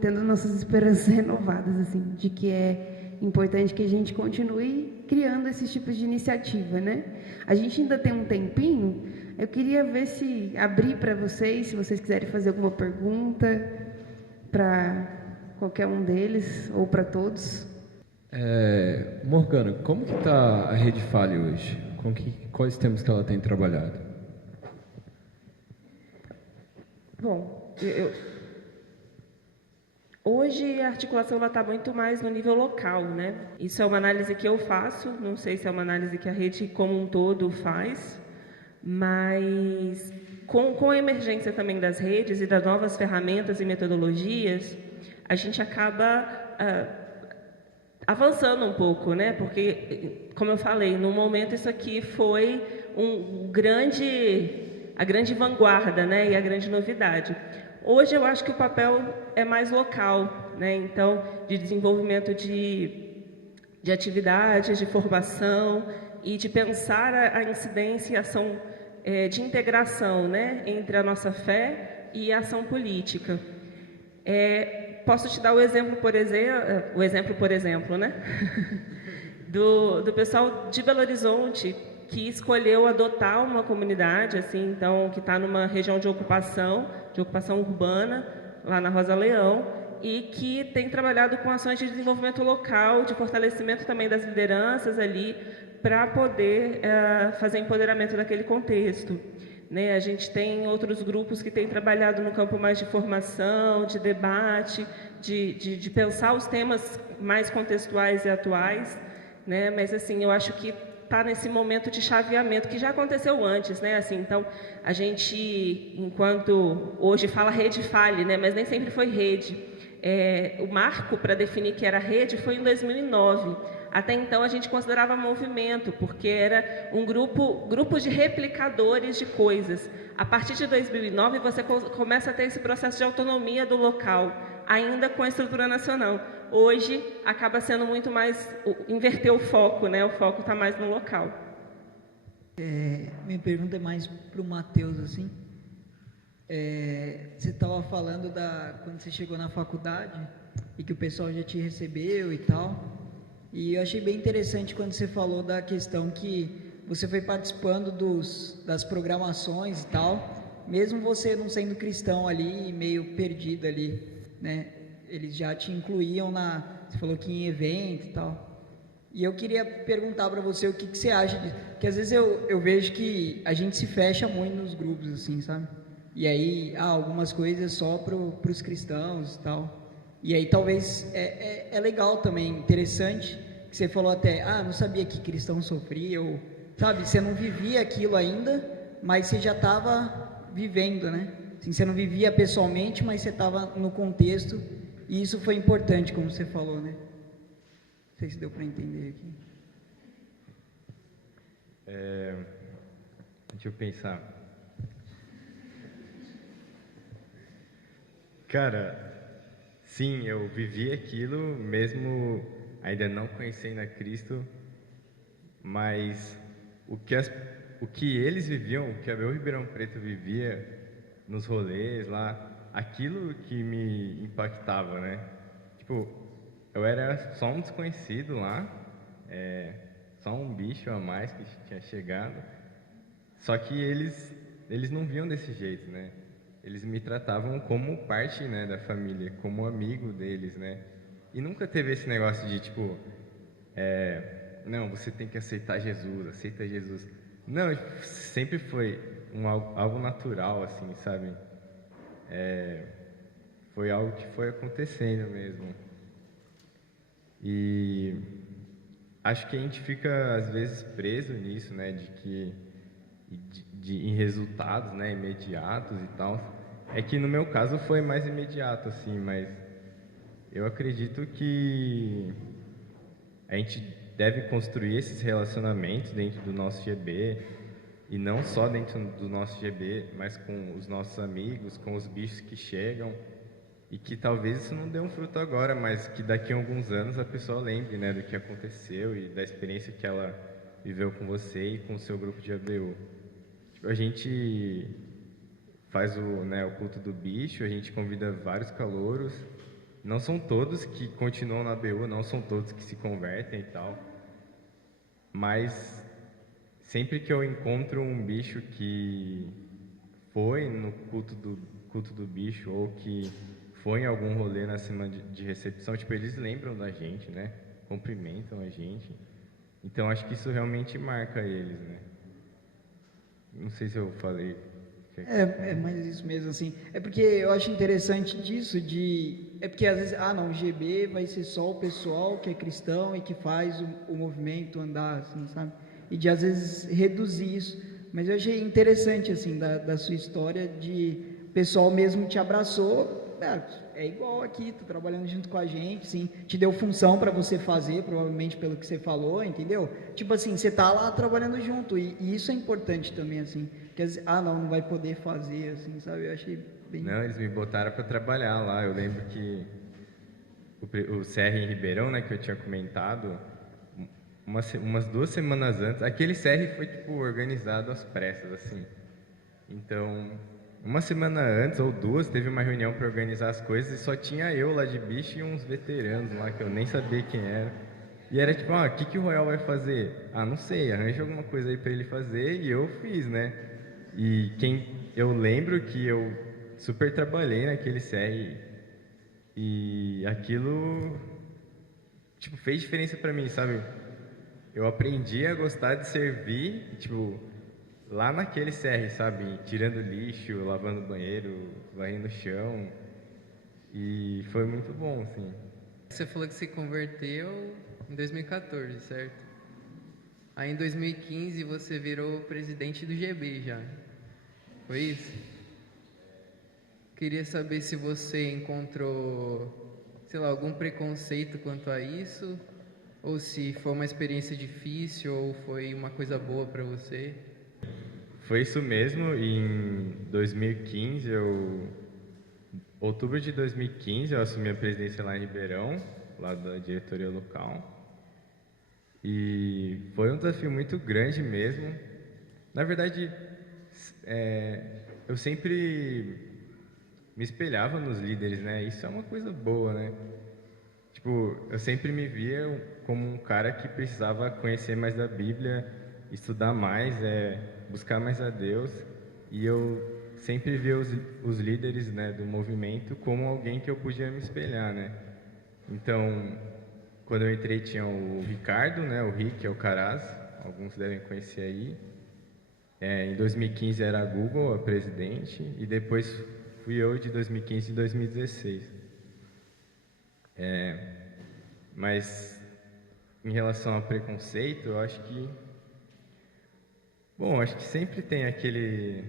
tendo nossas esperanças renovadas, assim, de que é importante que a gente continue criando esses tipos de iniciativa, né? A gente ainda tem um tempinho. Eu queria ver se abrir para vocês, se vocês quiserem fazer alguma pergunta para qualquer um deles ou para todos. Morgana, como que está a Rede Fale hoje? Quais temas que ela tem trabalhado? Bom, hoje a articulação está muito mais no nível local, né? Isso é uma análise que eu faço, não sei se é uma análise que a rede como um todo faz, mas com a emergência também das redes e das novas ferramentas e metodologias, a gente acaba avançando um pouco, né? Porque, como eu falei, no momento isso aqui foi a grande vanguarda, né? E a grande novidade. Hoje eu acho que o papel é mais local, né? Então, de desenvolvimento de atividades, de formação e de pensar a incidência e ação de integração, né? Entre a nossa fé e a ação política. Posso te dar o exemplo, por exemplo, né? do pessoal de Belo Horizonte que escolheu adotar uma comunidade, assim, então, que está numa região de ocupação urbana, lá na Rosa Leão, e que tem trabalhado com ações de desenvolvimento local, de fortalecimento também das lideranças ali, para poder fazer empoderamento daquele contexto. Né? A gente tem outros grupos que têm trabalhado no campo mais de formação, de debate, de pensar os temas mais contextuais e atuais, né? Mas assim, eu acho que está nesse momento de chaveamento que já aconteceu antes, né? Assim, então a gente, enquanto hoje fala rede fale, né? Mas nem sempre foi rede. O marco para definir que era rede foi em 2009. Até então a gente considerava movimento, porque era um grupo de replicadores de coisas. A partir de 2009 você começa a ter esse processo de autonomia do local, ainda com a estrutura nacional. Hoje acaba sendo muito mais inverter o foco, né? O foco está mais no local. Minha pergunta é mais para o Matheus, assim. Você estava falando quando você chegou na faculdade e que o pessoal já te recebeu e tal. E eu achei bem interessante quando você falou da questão que você foi participando das programações e tal, mesmo você não sendo cristão ali, meio perdido ali, né? Eles já te incluíam você falou que em evento e tal. E eu queria perguntar para você o que você acha disso, porque às vezes eu vejo que a gente se fecha muito nos grupos, assim, sabe? E aí, algumas coisas só para os cristãos e tal. E aí talvez é legal também, interessante, que você falou até, não sabia que cristão sofria, ou, sabe, você não vivia aquilo ainda, mas você já estava vivendo, né? Assim, você não vivia pessoalmente, mas você estava no contexto, e isso foi importante, como você falou, né? Não sei se deu para entender aqui. Deixa eu pensar. Cara, sim, eu vivi aquilo mesmo ainda não conhecendo a Cristo, mas o que eles viviam, o que a Abel Ribeirão Preto vivia nos rolês lá, aquilo que me impactava, né? Tipo, eu era só um desconhecido lá, só um bicho a mais que tinha chegado, só que eles não viam desse jeito, né? Eles me tratavam como parte, né, da família, como amigo deles, né? E nunca teve esse negócio de, tipo, não, você tem que aceitar Jesus, aceita Jesus. Não, sempre foi algo natural, assim, sabe? Foi algo que foi acontecendo mesmo. E acho que a gente fica, às vezes, preso nisso, né, em resultados, né, imediatos e tal. É que no meu caso foi mais imediato, assim, mas eu acredito que a gente deve construir esses relacionamentos dentro do nosso GB, e não só dentro do nosso GB, mas com os nossos amigos, com os bichos que chegam, e que talvez isso não dê um fruto agora, mas que daqui a alguns anos a pessoa lembre, né, do que aconteceu e da experiência que ela viveu com você e com o seu grupo de ABU. Tipo, a gente faz o culto do bicho, a gente convida vários calouros. Não são todos que continuam na ABU, não são todos que se convertem e tal. Mas sempre que eu encontro um bicho que foi no culto do bicho ou que foi em algum rolê na semana de recepção, tipo, eles lembram da gente, né? Cumprimentam a gente. Então acho que isso realmente marca eles, né? Não sei se eu falei. É mais isso mesmo, assim. É porque eu acho interessante disso, é porque às vezes, não, o GB vai ser só o pessoal que é cristão e que faz o movimento andar, assim, sabe? E de às vezes reduzir isso. Mas eu achei interessante, assim, da sua história de o pessoal mesmo te abraçou, é igual aqui, tá trabalhando junto com a gente, sim, te deu função para você fazer, provavelmente pelo que você falou, entendeu? Tipo assim, você tá lá trabalhando junto, e isso é importante também, assim, quer dizer, não vai poder fazer, assim, sabe? Eu achei bem... Não, eles me botaram para trabalhar lá. Eu lembro que o CR em Ribeirão, né, que eu tinha comentado, umas 2 semanas antes, aquele CR foi, tipo, organizado às pressas, assim. Então, uma semana antes ou 2, teve uma reunião para organizar as coisas e só tinha eu lá de bicho e uns veteranos lá que eu nem sabia quem era. E era tipo, o que o Royal vai fazer? Não sei, arranja alguma coisa aí para ele fazer, e eu fiz, né? E eu lembro que eu super trabalhei naquele CR e aquilo, tipo, fez diferença para mim, sabe? eu aprendi a gostar de servir, tipo, lá naquele CR, sabe? Tirando lixo, lavando o banheiro, varrendo o chão. E foi muito bom, assim. Você falou que se converteu em 2014, certo? Aí em 2015 você virou presidente do GB já. Foi isso? Queria saber se você encontrou, sei lá, algum preconceito quanto a isso, ou se foi uma experiência difícil ou foi uma coisa boa para você. Foi isso mesmo. Em 2015, outubro de 2015, eu assumi a presidência lá em Ribeirão, lá da diretoria local. E foi um desafio muito grande mesmo. Na verdade, eu sempre me espelhava nos líderes, né? Isso é uma coisa boa, né? Tipo, eu sempre me via como um cara que precisava conhecer mais da Bíblia, estudar mais, buscar mais a Deus. E eu sempre via os líderes, né, do movimento como alguém que eu podia me espelhar, né? Então, quando eu entrei tinha o Ricardo, né, o Rick, é o Caraz, alguns devem conhecer aí. Em 2015 era a Google, a presidente, e depois fui eu de 2015 e 2016. Mas em relação a preconceito, eu acho que... Bom, acho que sempre tem aquela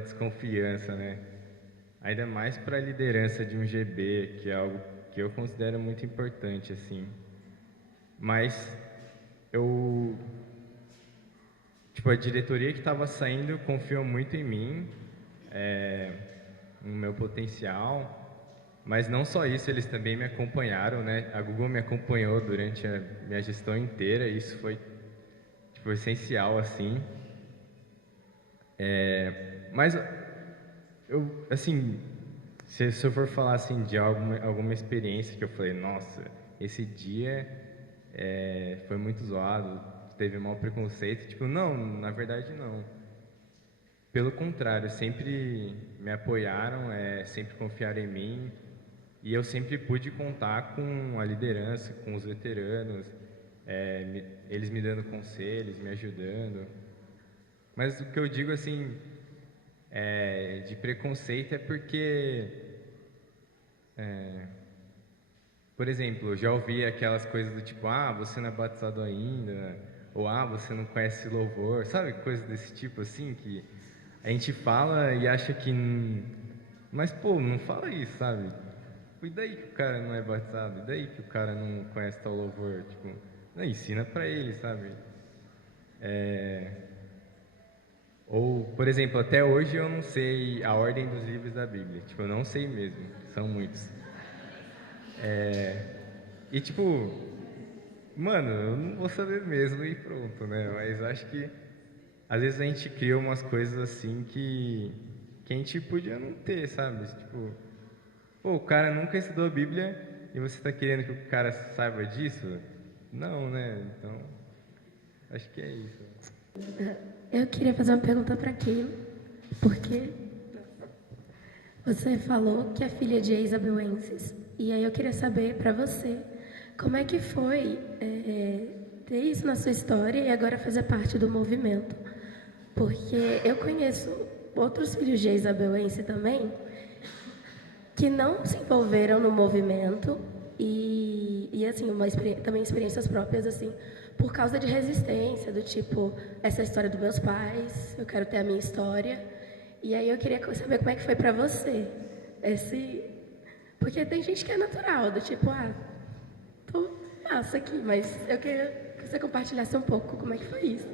desconfiança, né? Ainda mais para a liderança de um GB, que é algo que eu considero muito importante, assim. Mas tipo, a diretoria que estava saindo confiou muito em mim, no meu potencial. Mas não só isso, eles também me acompanharam, né? A Google me acompanhou durante a minha gestão inteira, e isso foi, tipo, essencial, assim. Mas eu, assim, se eu for falar assim de alguma experiência que eu falei, nossa, esse dia foi muito zoado, teve mau preconceito, tipo, não, na verdade não. Pelo contrário, sempre me apoiaram, sempre confiaram em mim, e eu sempre pude contar com a liderança, com os veteranos, eles me dando conselhos, me ajudando. Mas o que eu digo, assim, de preconceito é porque, por exemplo, eu já ouvi aquelas coisas do tipo, você não é batizado ainda, ou você não conhece louvor, sabe? Coisas desse tipo, assim, que a gente fala e acha que... Mas, pô, não fala isso, sabe? E daí que o cara não é batizado? E daí que o cara não conhece tal louvor? Tipo, não, ensina pra ele, sabe? Ou, por exemplo, até hoje eu não sei a ordem dos livros da Bíblia. Tipo, eu não sei mesmo. São muitos. E, tipo, mano, eu não vou saber mesmo e pronto, né? Mas acho que, às vezes, a gente cria umas coisas assim que a gente podia não ter, sabe? Tipo, pô, o cara nunca estudou a Bíblia e você tá querendo que o cara saiba disso? Não, né? Então, acho que é isso. Eu queria fazer uma pergunta para Keila, porque você falou que é filha de ex-abeuenses, e aí eu queria saber para você como é que foi ter isso na sua história e agora fazer parte do movimento, porque eu conheço outros filhos de ex-abeuense também que não se envolveram no movimento e assim, também experiências próprias, assim, por causa de resistência, do tipo, essa é a história dos meus pais, eu quero ter a minha história. E aí eu queria saber como é que foi pra você. Porque tem gente que é natural, do tipo, tô massa aqui, mas eu queria que você compartilhasse um pouco como é que foi isso.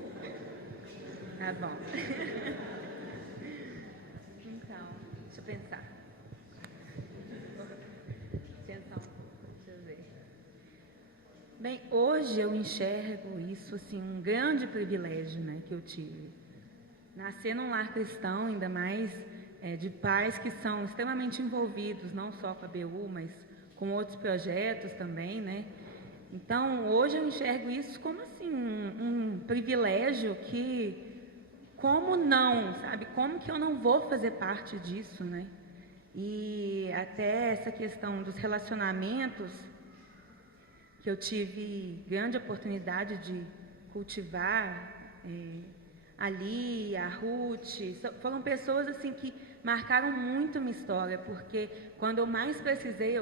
Tá bom. Então, deixa eu pensar. Bem, hoje eu enxergo isso, assim, um grande privilégio, né, que eu tive. Nascer num lar cristão, ainda mais de pais que são extremamente envolvidos, não só com a BU, mas com outros projetos também, né. Então, hoje eu enxergo isso como, assim, um privilégio que, como não, sabe, como que eu não vou fazer parte disso, né. E até essa questão dos relacionamentos... que eu tive grande oportunidade de cultivar, ali, a Ruth, foram pessoas assim que marcaram muito minha história, porque quando eu mais precisei,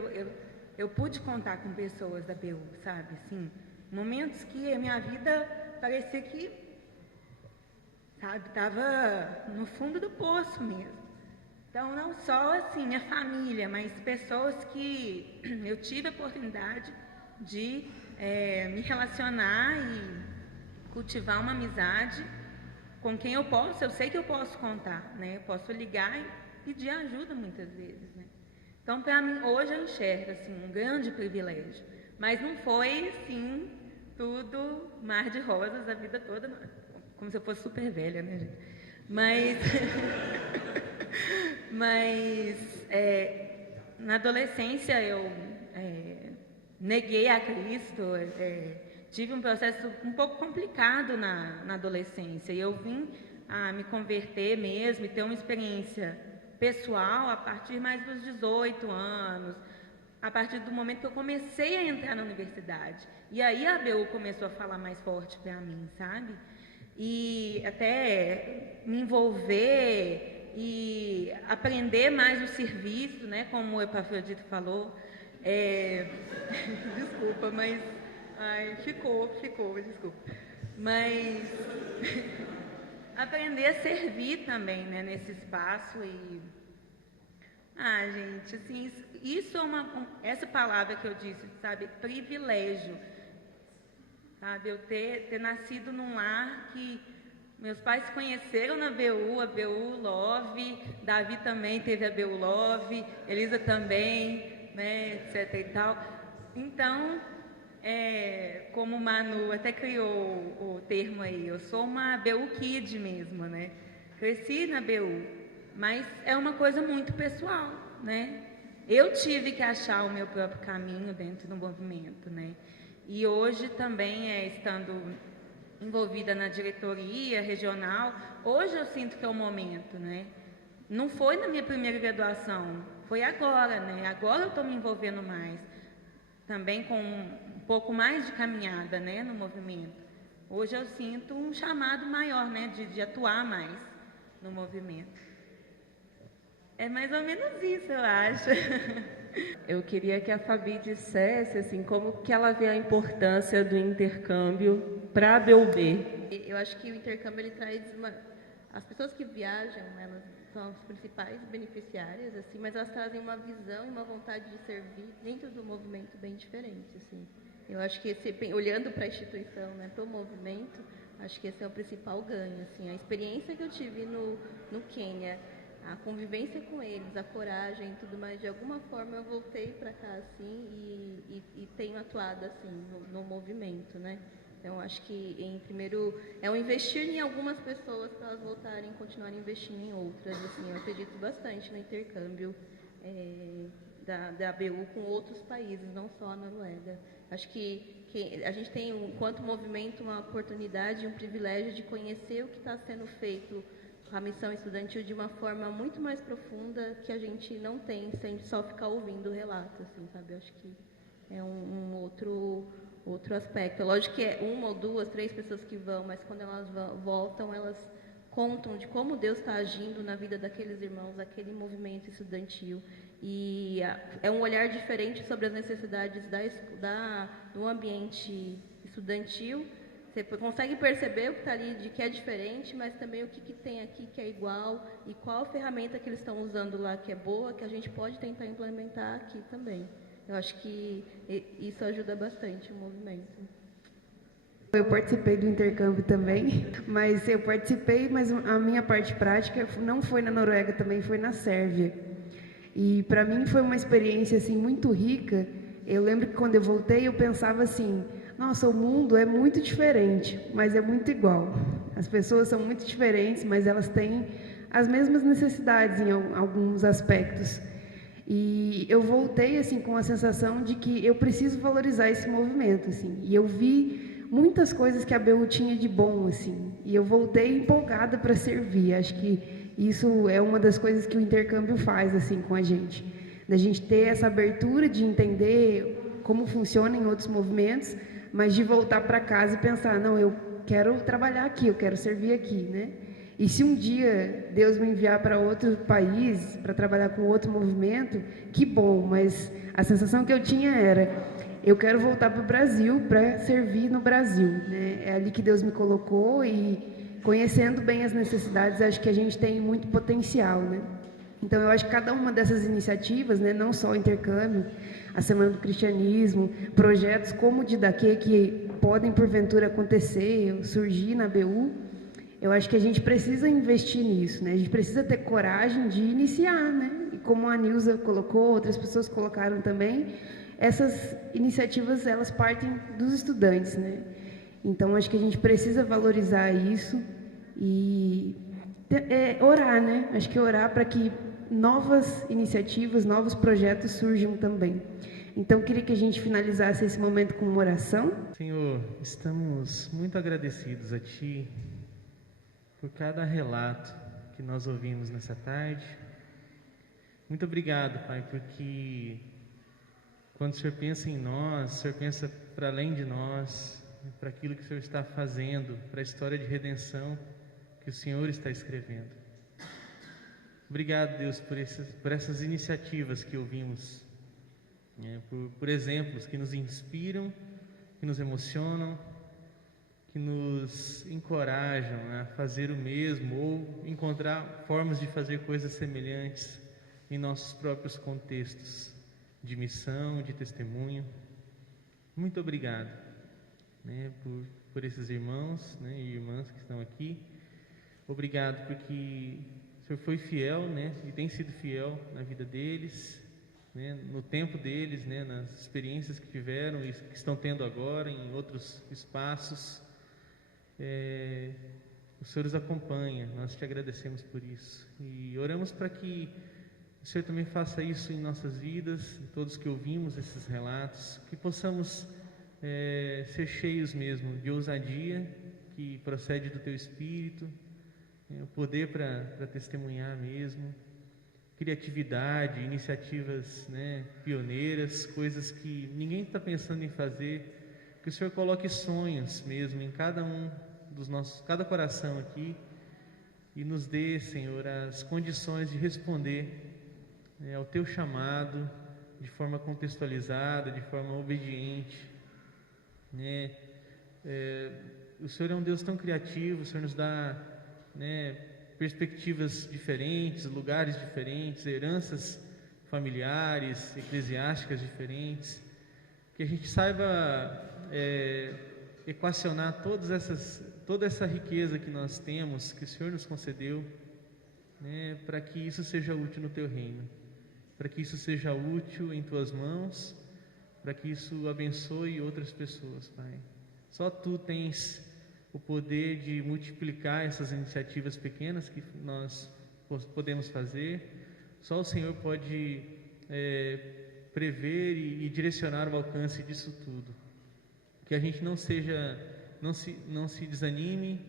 eu pude contar com pessoas da BU, sabe? Assim, momentos que a minha vida parecia que, sabe, estava no fundo do poço mesmo. Então, não só assim minha família, mas pessoas que eu tive a oportunidade de me relacionar e cultivar uma amizade com quem eu sei que eu posso contar, né? Eu posso ligar e pedir ajuda muitas vezes, né? Então, para mim, hoje eu enxergo assim, um grande privilégio. Mas não foi, assim, tudo mar de rosas a vida toda, não. Como se eu fosse super velha, né, gente? Mas na adolescência eu neguei a Cristo, tive um processo um pouco complicado na adolescência, e eu vim a me converter mesmo e ter uma experiência pessoal a partir mais dos 18 anos, a partir do momento que eu comecei a entrar na universidade. E aí a ABU começou a falar mais forte para mim, sabe? E até me envolver e aprender mais o serviço, né? Como o Epafrodito falou. Desculpa, mas... Ai, ficou, desculpa. Mas aprender a servir também, né, nesse espaço e... gente, assim, isso é essa palavra que eu disse, sabe, privilégio, sabe, eu ter nascido num lar que meus pais se conheceram na BU, a BU Love, Davi também teve a BU Love, Elisa também, né, etc e tal. Então, como o Manu até criou o termo aí, eu sou uma BU Kid mesmo, né? Cresci na BU, mas é uma coisa muito pessoal, né? Eu tive que achar o meu próprio caminho dentro do movimento, né? E hoje também, estando envolvida na diretoria regional, hoje eu sinto que é o momento, né? Não foi na minha primeira graduação, foi agora, né? Agora eu estou me envolvendo mais, também com um pouco mais de caminhada, né, no movimento. Hoje eu sinto um chamado maior, né, de atuar mais no movimento. É mais ou menos isso, eu acho. Eu queria que a Fabi dissesse assim, como que ela vê a importância do intercâmbio para a BUB. Eu acho que o intercâmbio ele traz as pessoas que viajam, elas são as principais beneficiárias, assim, mas elas trazem uma visão e uma vontade de servir dentro do movimento bem diferente, assim. Eu acho que olhando para a instituição, né, para o movimento, acho que esse é o principal ganho, assim, a experiência que eu tive no Quênia, a convivência com eles, a coragem e tudo mais, de alguma forma eu voltei para cá, assim, e tenho atuado, assim, no movimento, né. Então, acho que, primeiro, é um investir em algumas pessoas para elas voltarem e continuarem investindo em outras. Assim, eu acredito bastante no intercâmbio da ABU com outros países, não só a Noruega. Acho que a gente tem, enquanto movimento, uma oportunidade, um privilégio de conhecer o que está sendo feito com a missão estudantil de uma forma muito mais profunda que a gente não tem, sem só ficar ouvindo o relato, assim, sabe? Acho que é um outro aspecto. É lógico que é uma ou duas, três pessoas que vão, mas quando elas voltam, elas contam de como Deus está agindo na vida daqueles irmãos, daquele movimento estudantil. E é um olhar diferente sobre as necessidades do ambiente estudantil. Você consegue perceber o que está ali de que é diferente, mas também o que tem aqui que é igual e qual ferramenta que eles estão usando lá que é boa, que a gente pode tentar implementar aqui também. Eu acho que isso ajuda bastante o movimento. Eu participei do intercâmbio também, mas a minha parte prática não foi na Noruega, também foi na Sérvia. E para mim foi uma experiência assim muito rica. Eu lembro que quando eu voltei eu pensava assim: nossa, o mundo é muito diferente, mas é muito igual. As pessoas são muito diferentes, mas elas têm as mesmas necessidades em alguns aspectos. E eu voltei assim com a sensação de que eu preciso valorizar esse movimento, assim. E eu vi muitas coisas que a BU tinha de bom, assim. E eu voltei empolgada para servir. Acho que isso é uma das coisas que o intercâmbio faz, assim, com a gente. Da gente ter essa abertura de entender como funciona em outros movimentos, mas de voltar para casa e pensar, não, eu quero trabalhar aqui, eu quero servir aqui, né? E se um dia Deus me enviar para outro país, para trabalhar com outro movimento, que bom, mas a sensação que eu tinha era, eu quero voltar para o Brasil para servir no Brasil, né? É ali que Deus me colocou e conhecendo bem as necessidades, acho que a gente tem muito potencial, né? Então, eu acho que cada uma dessas iniciativas, né, não só o intercâmbio, a Semana do Cristianismo, projetos como o Didaquê, que podem, porventura, acontecer, surgir na BU, eu acho que a gente precisa investir nisso, né? A gente precisa ter coragem de iniciar, né? E como a Nilza colocou, outras pessoas colocaram também, essas iniciativas, elas partem dos estudantes, né? Então, acho que a gente precisa valorizar isso e orar, né? Acho que orar para que novas iniciativas, novos projetos surjam também. Então, queria que a gente finalizasse esse momento com uma oração. Senhor, estamos muito agradecidos a Ti por cada relato que nós ouvimos nessa tarde. Muito obrigado, Pai, porque quando o Senhor pensa em nós, o Senhor pensa para além de nós, para aquilo que o Senhor está fazendo, para a história de redenção que o Senhor está escrevendo. Obrigado, Deus, por essas iniciativas que ouvimos, né? por exemplos que nos inspiram, que nos emocionam, que nos encorajam a fazer o mesmo ou encontrar formas de fazer coisas semelhantes em nossos próprios contextos de missão, de testemunho. Muito obrigado, né, por esses irmãos, né, e irmãs que estão aqui. Obrigado porque o Senhor foi fiel, né, e tem sido fiel na vida deles, né, no tempo deles, né, nas experiências que tiveram e que estão tendo agora em outros espaços. O Senhor os acompanha, nós te agradecemos por isso e oramos para que o Senhor também faça isso em nossas vidas, em todos que ouvimos esses relatos, que possamos ser cheios mesmo de ousadia que procede do Teu Espírito, o poder para testemunhar mesmo, criatividade, iniciativas, né, pioneiras, coisas que ninguém está pensando em fazer, que o Senhor coloque sonhos mesmo em cada um dos nossos, cada coração aqui, e nos dê, Senhor, as condições de responder ao Teu chamado de forma contextualizada, de forma obediente, né? O Senhor é um Deus tão criativo, o Senhor nos dá, né, perspectivas diferentes, lugares diferentes, heranças familiares, eclesiásticas diferentes, que a gente saiba equacionar toda essa riqueza que nós temos, que o Senhor nos concedeu, né, para que isso seja útil no Teu reino, para que isso seja útil em Tuas mãos, para que isso abençoe outras pessoas, Pai. Só Tu tens o poder de multiplicar essas iniciativas pequenas que nós podemos fazer. Só o Senhor pode prever e direcionar o alcance disso tudo. Que a gente não se desanime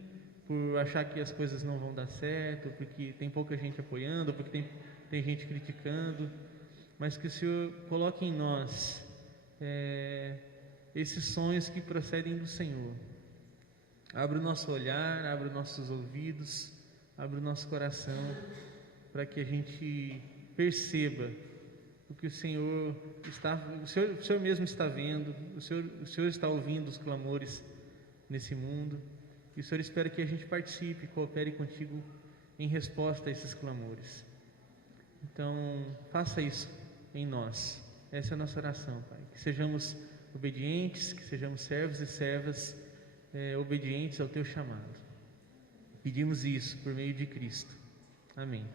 por achar que as coisas não vão dar certo, porque tem pouca gente apoiando, porque tem gente criticando, mas que o Senhor coloque em nós esses sonhos que procedem do Senhor. Abra o nosso olhar, abra os nossos ouvidos, abra o nosso coração, para que a gente perceba o que o Senhor mesmo está vendo, o Senhor está ouvindo os clamores nesse mundo, e o Senhor espera que a gente participe, coopere contigo em resposta a esses clamores. Então, faça isso em nós. Essa é a nossa oração, Pai. Que sejamos obedientes, que sejamos servos e servas obedientes ao Teu chamado. Pedimos isso por meio de Cristo. Amém.